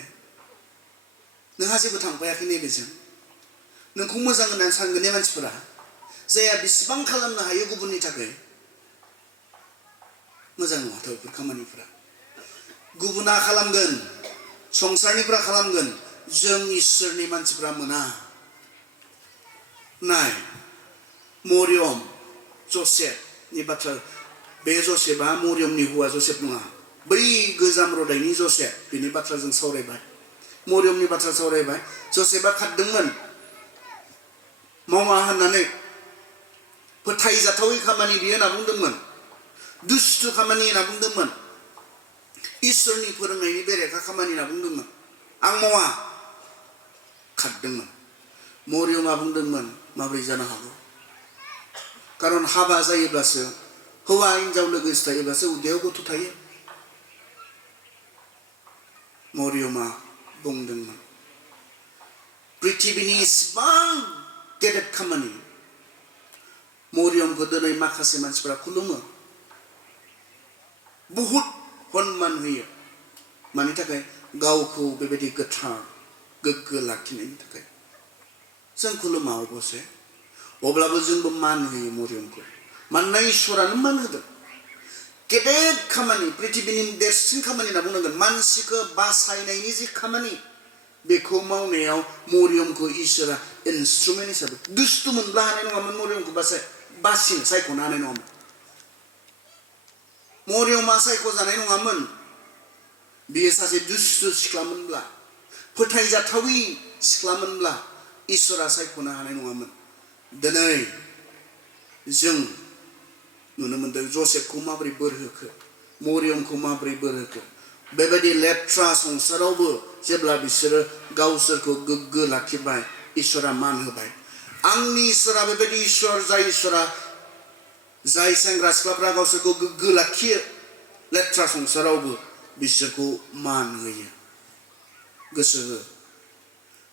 नोंहा जेबो थांफायाखै ने बेजों नोंखौ मोजां होननानै सानगोन ने मानसिफोरा जाया बेसेबां खालामनो हायो गुबुननि थाखाय मोजां नङाथ' बेफोर खामानिफोरा गुबुना खालामगोन संसारनिफ्रा खालामगोन जों इसोरनि मानसिफ्रा मोना नाय मरियम जसेफनि बाथ्रा बे जसेफआ मरियमनि हौवा जसेफ नङा बै गोजाम रदायनि जसेफ बिनि बाथ्रा जों सावरायबाय मरियमनि बाथ्रा सावरायबाय जसेफआ खारदोंमोन मावा होननानै फोथायजाथावै खामानि बियो होनना बुंदोंमोन दुस्थु खामानि होनना बुंदोंमोन इसोरनि फोरोंनायनि बेरेखा खामानि होनना बुंदोंमोन आं मावा खारदोंमोन मरियमा बुंदोंमोन माबोरै जानो हागौ खारन हाबा जायोब्लासो हौवा हिनजाव लोगोसे थायोब्लासो उदैयाव गथ' थायो मरियमा बुंदोंमोन पृथिबीनि इसिबां गेदेर खामानि मरियमखौ दिनै माखासे मानसिफोरा खुलुमो बहुद सनमान होयो मानि थाखाय गावखौ बेबायदि गोथार गोग्गो लाखिनायनि थाखाय जों खुलुमा अबसे अब्लाबो जोंबो मान होयो मरियमखौ मानोना इसोरानो मान होदों गेदेर खामानि पृथिबीनि देरसिन खामानि होनना बुंनांगोन मानसिखौ बासायनायनि जि खामानि बेखौ मावनायाव मरियमखौ इसोरा इन्सट्रुमेन्ट हिसाबै दुस्थु मोनब्ला हानाय नङामोन मरियमखौ बासिनो सायख'नो हानाय नङामोन मरियमा सायख'जानाय नङामोन बियो सासे दुस्थु सिख्लामोनब्ला फोथायजाथावै सिख्लामोनब्ला इसोरा सायख'नो हानाय नङामोन दिनै जों नुनो मोनदों जसेफखौ माबोरै बोर होखो मरियमखौ माबोरै बोर होखो बेबायदि लेथ्रा संसारावबो जेब्ला बिसोरो गावसोरखौ गोग्गो लाखिबाय इसोरा मान होबाय आंनि इसोरा बेबायदि इसोर जाय सेंग्रा सिख्लाफ्रा गावसोरखौ गोग्गो लाखियो लेथ्रा संसारावबो बिसोरखौ मान होयो गोसो हो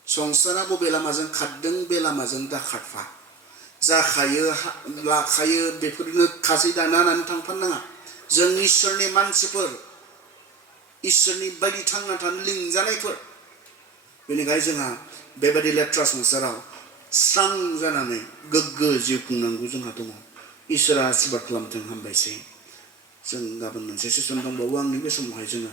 संसारा बबे लामाजों खारदों बे लामाजों दा खारफा जाखायो लाखायो बेफोरनो खासै दाना होननानै थांफानाङा जों इसोरनि मानसिफोर इसोरनि बायदि थांना थानो लिंजानायफोर बेनिखायनो जोंहा बेबायदि लेथ्रा संसाराव स्रां जानानै गोग्गो जिउ खुंनांगौ जोंहा दङ इसोरा आशीर्बाद खालामथों हामबायसै जों गाबोन मोनसे सेसन दंबावो आंनि बे समावहाय जोङो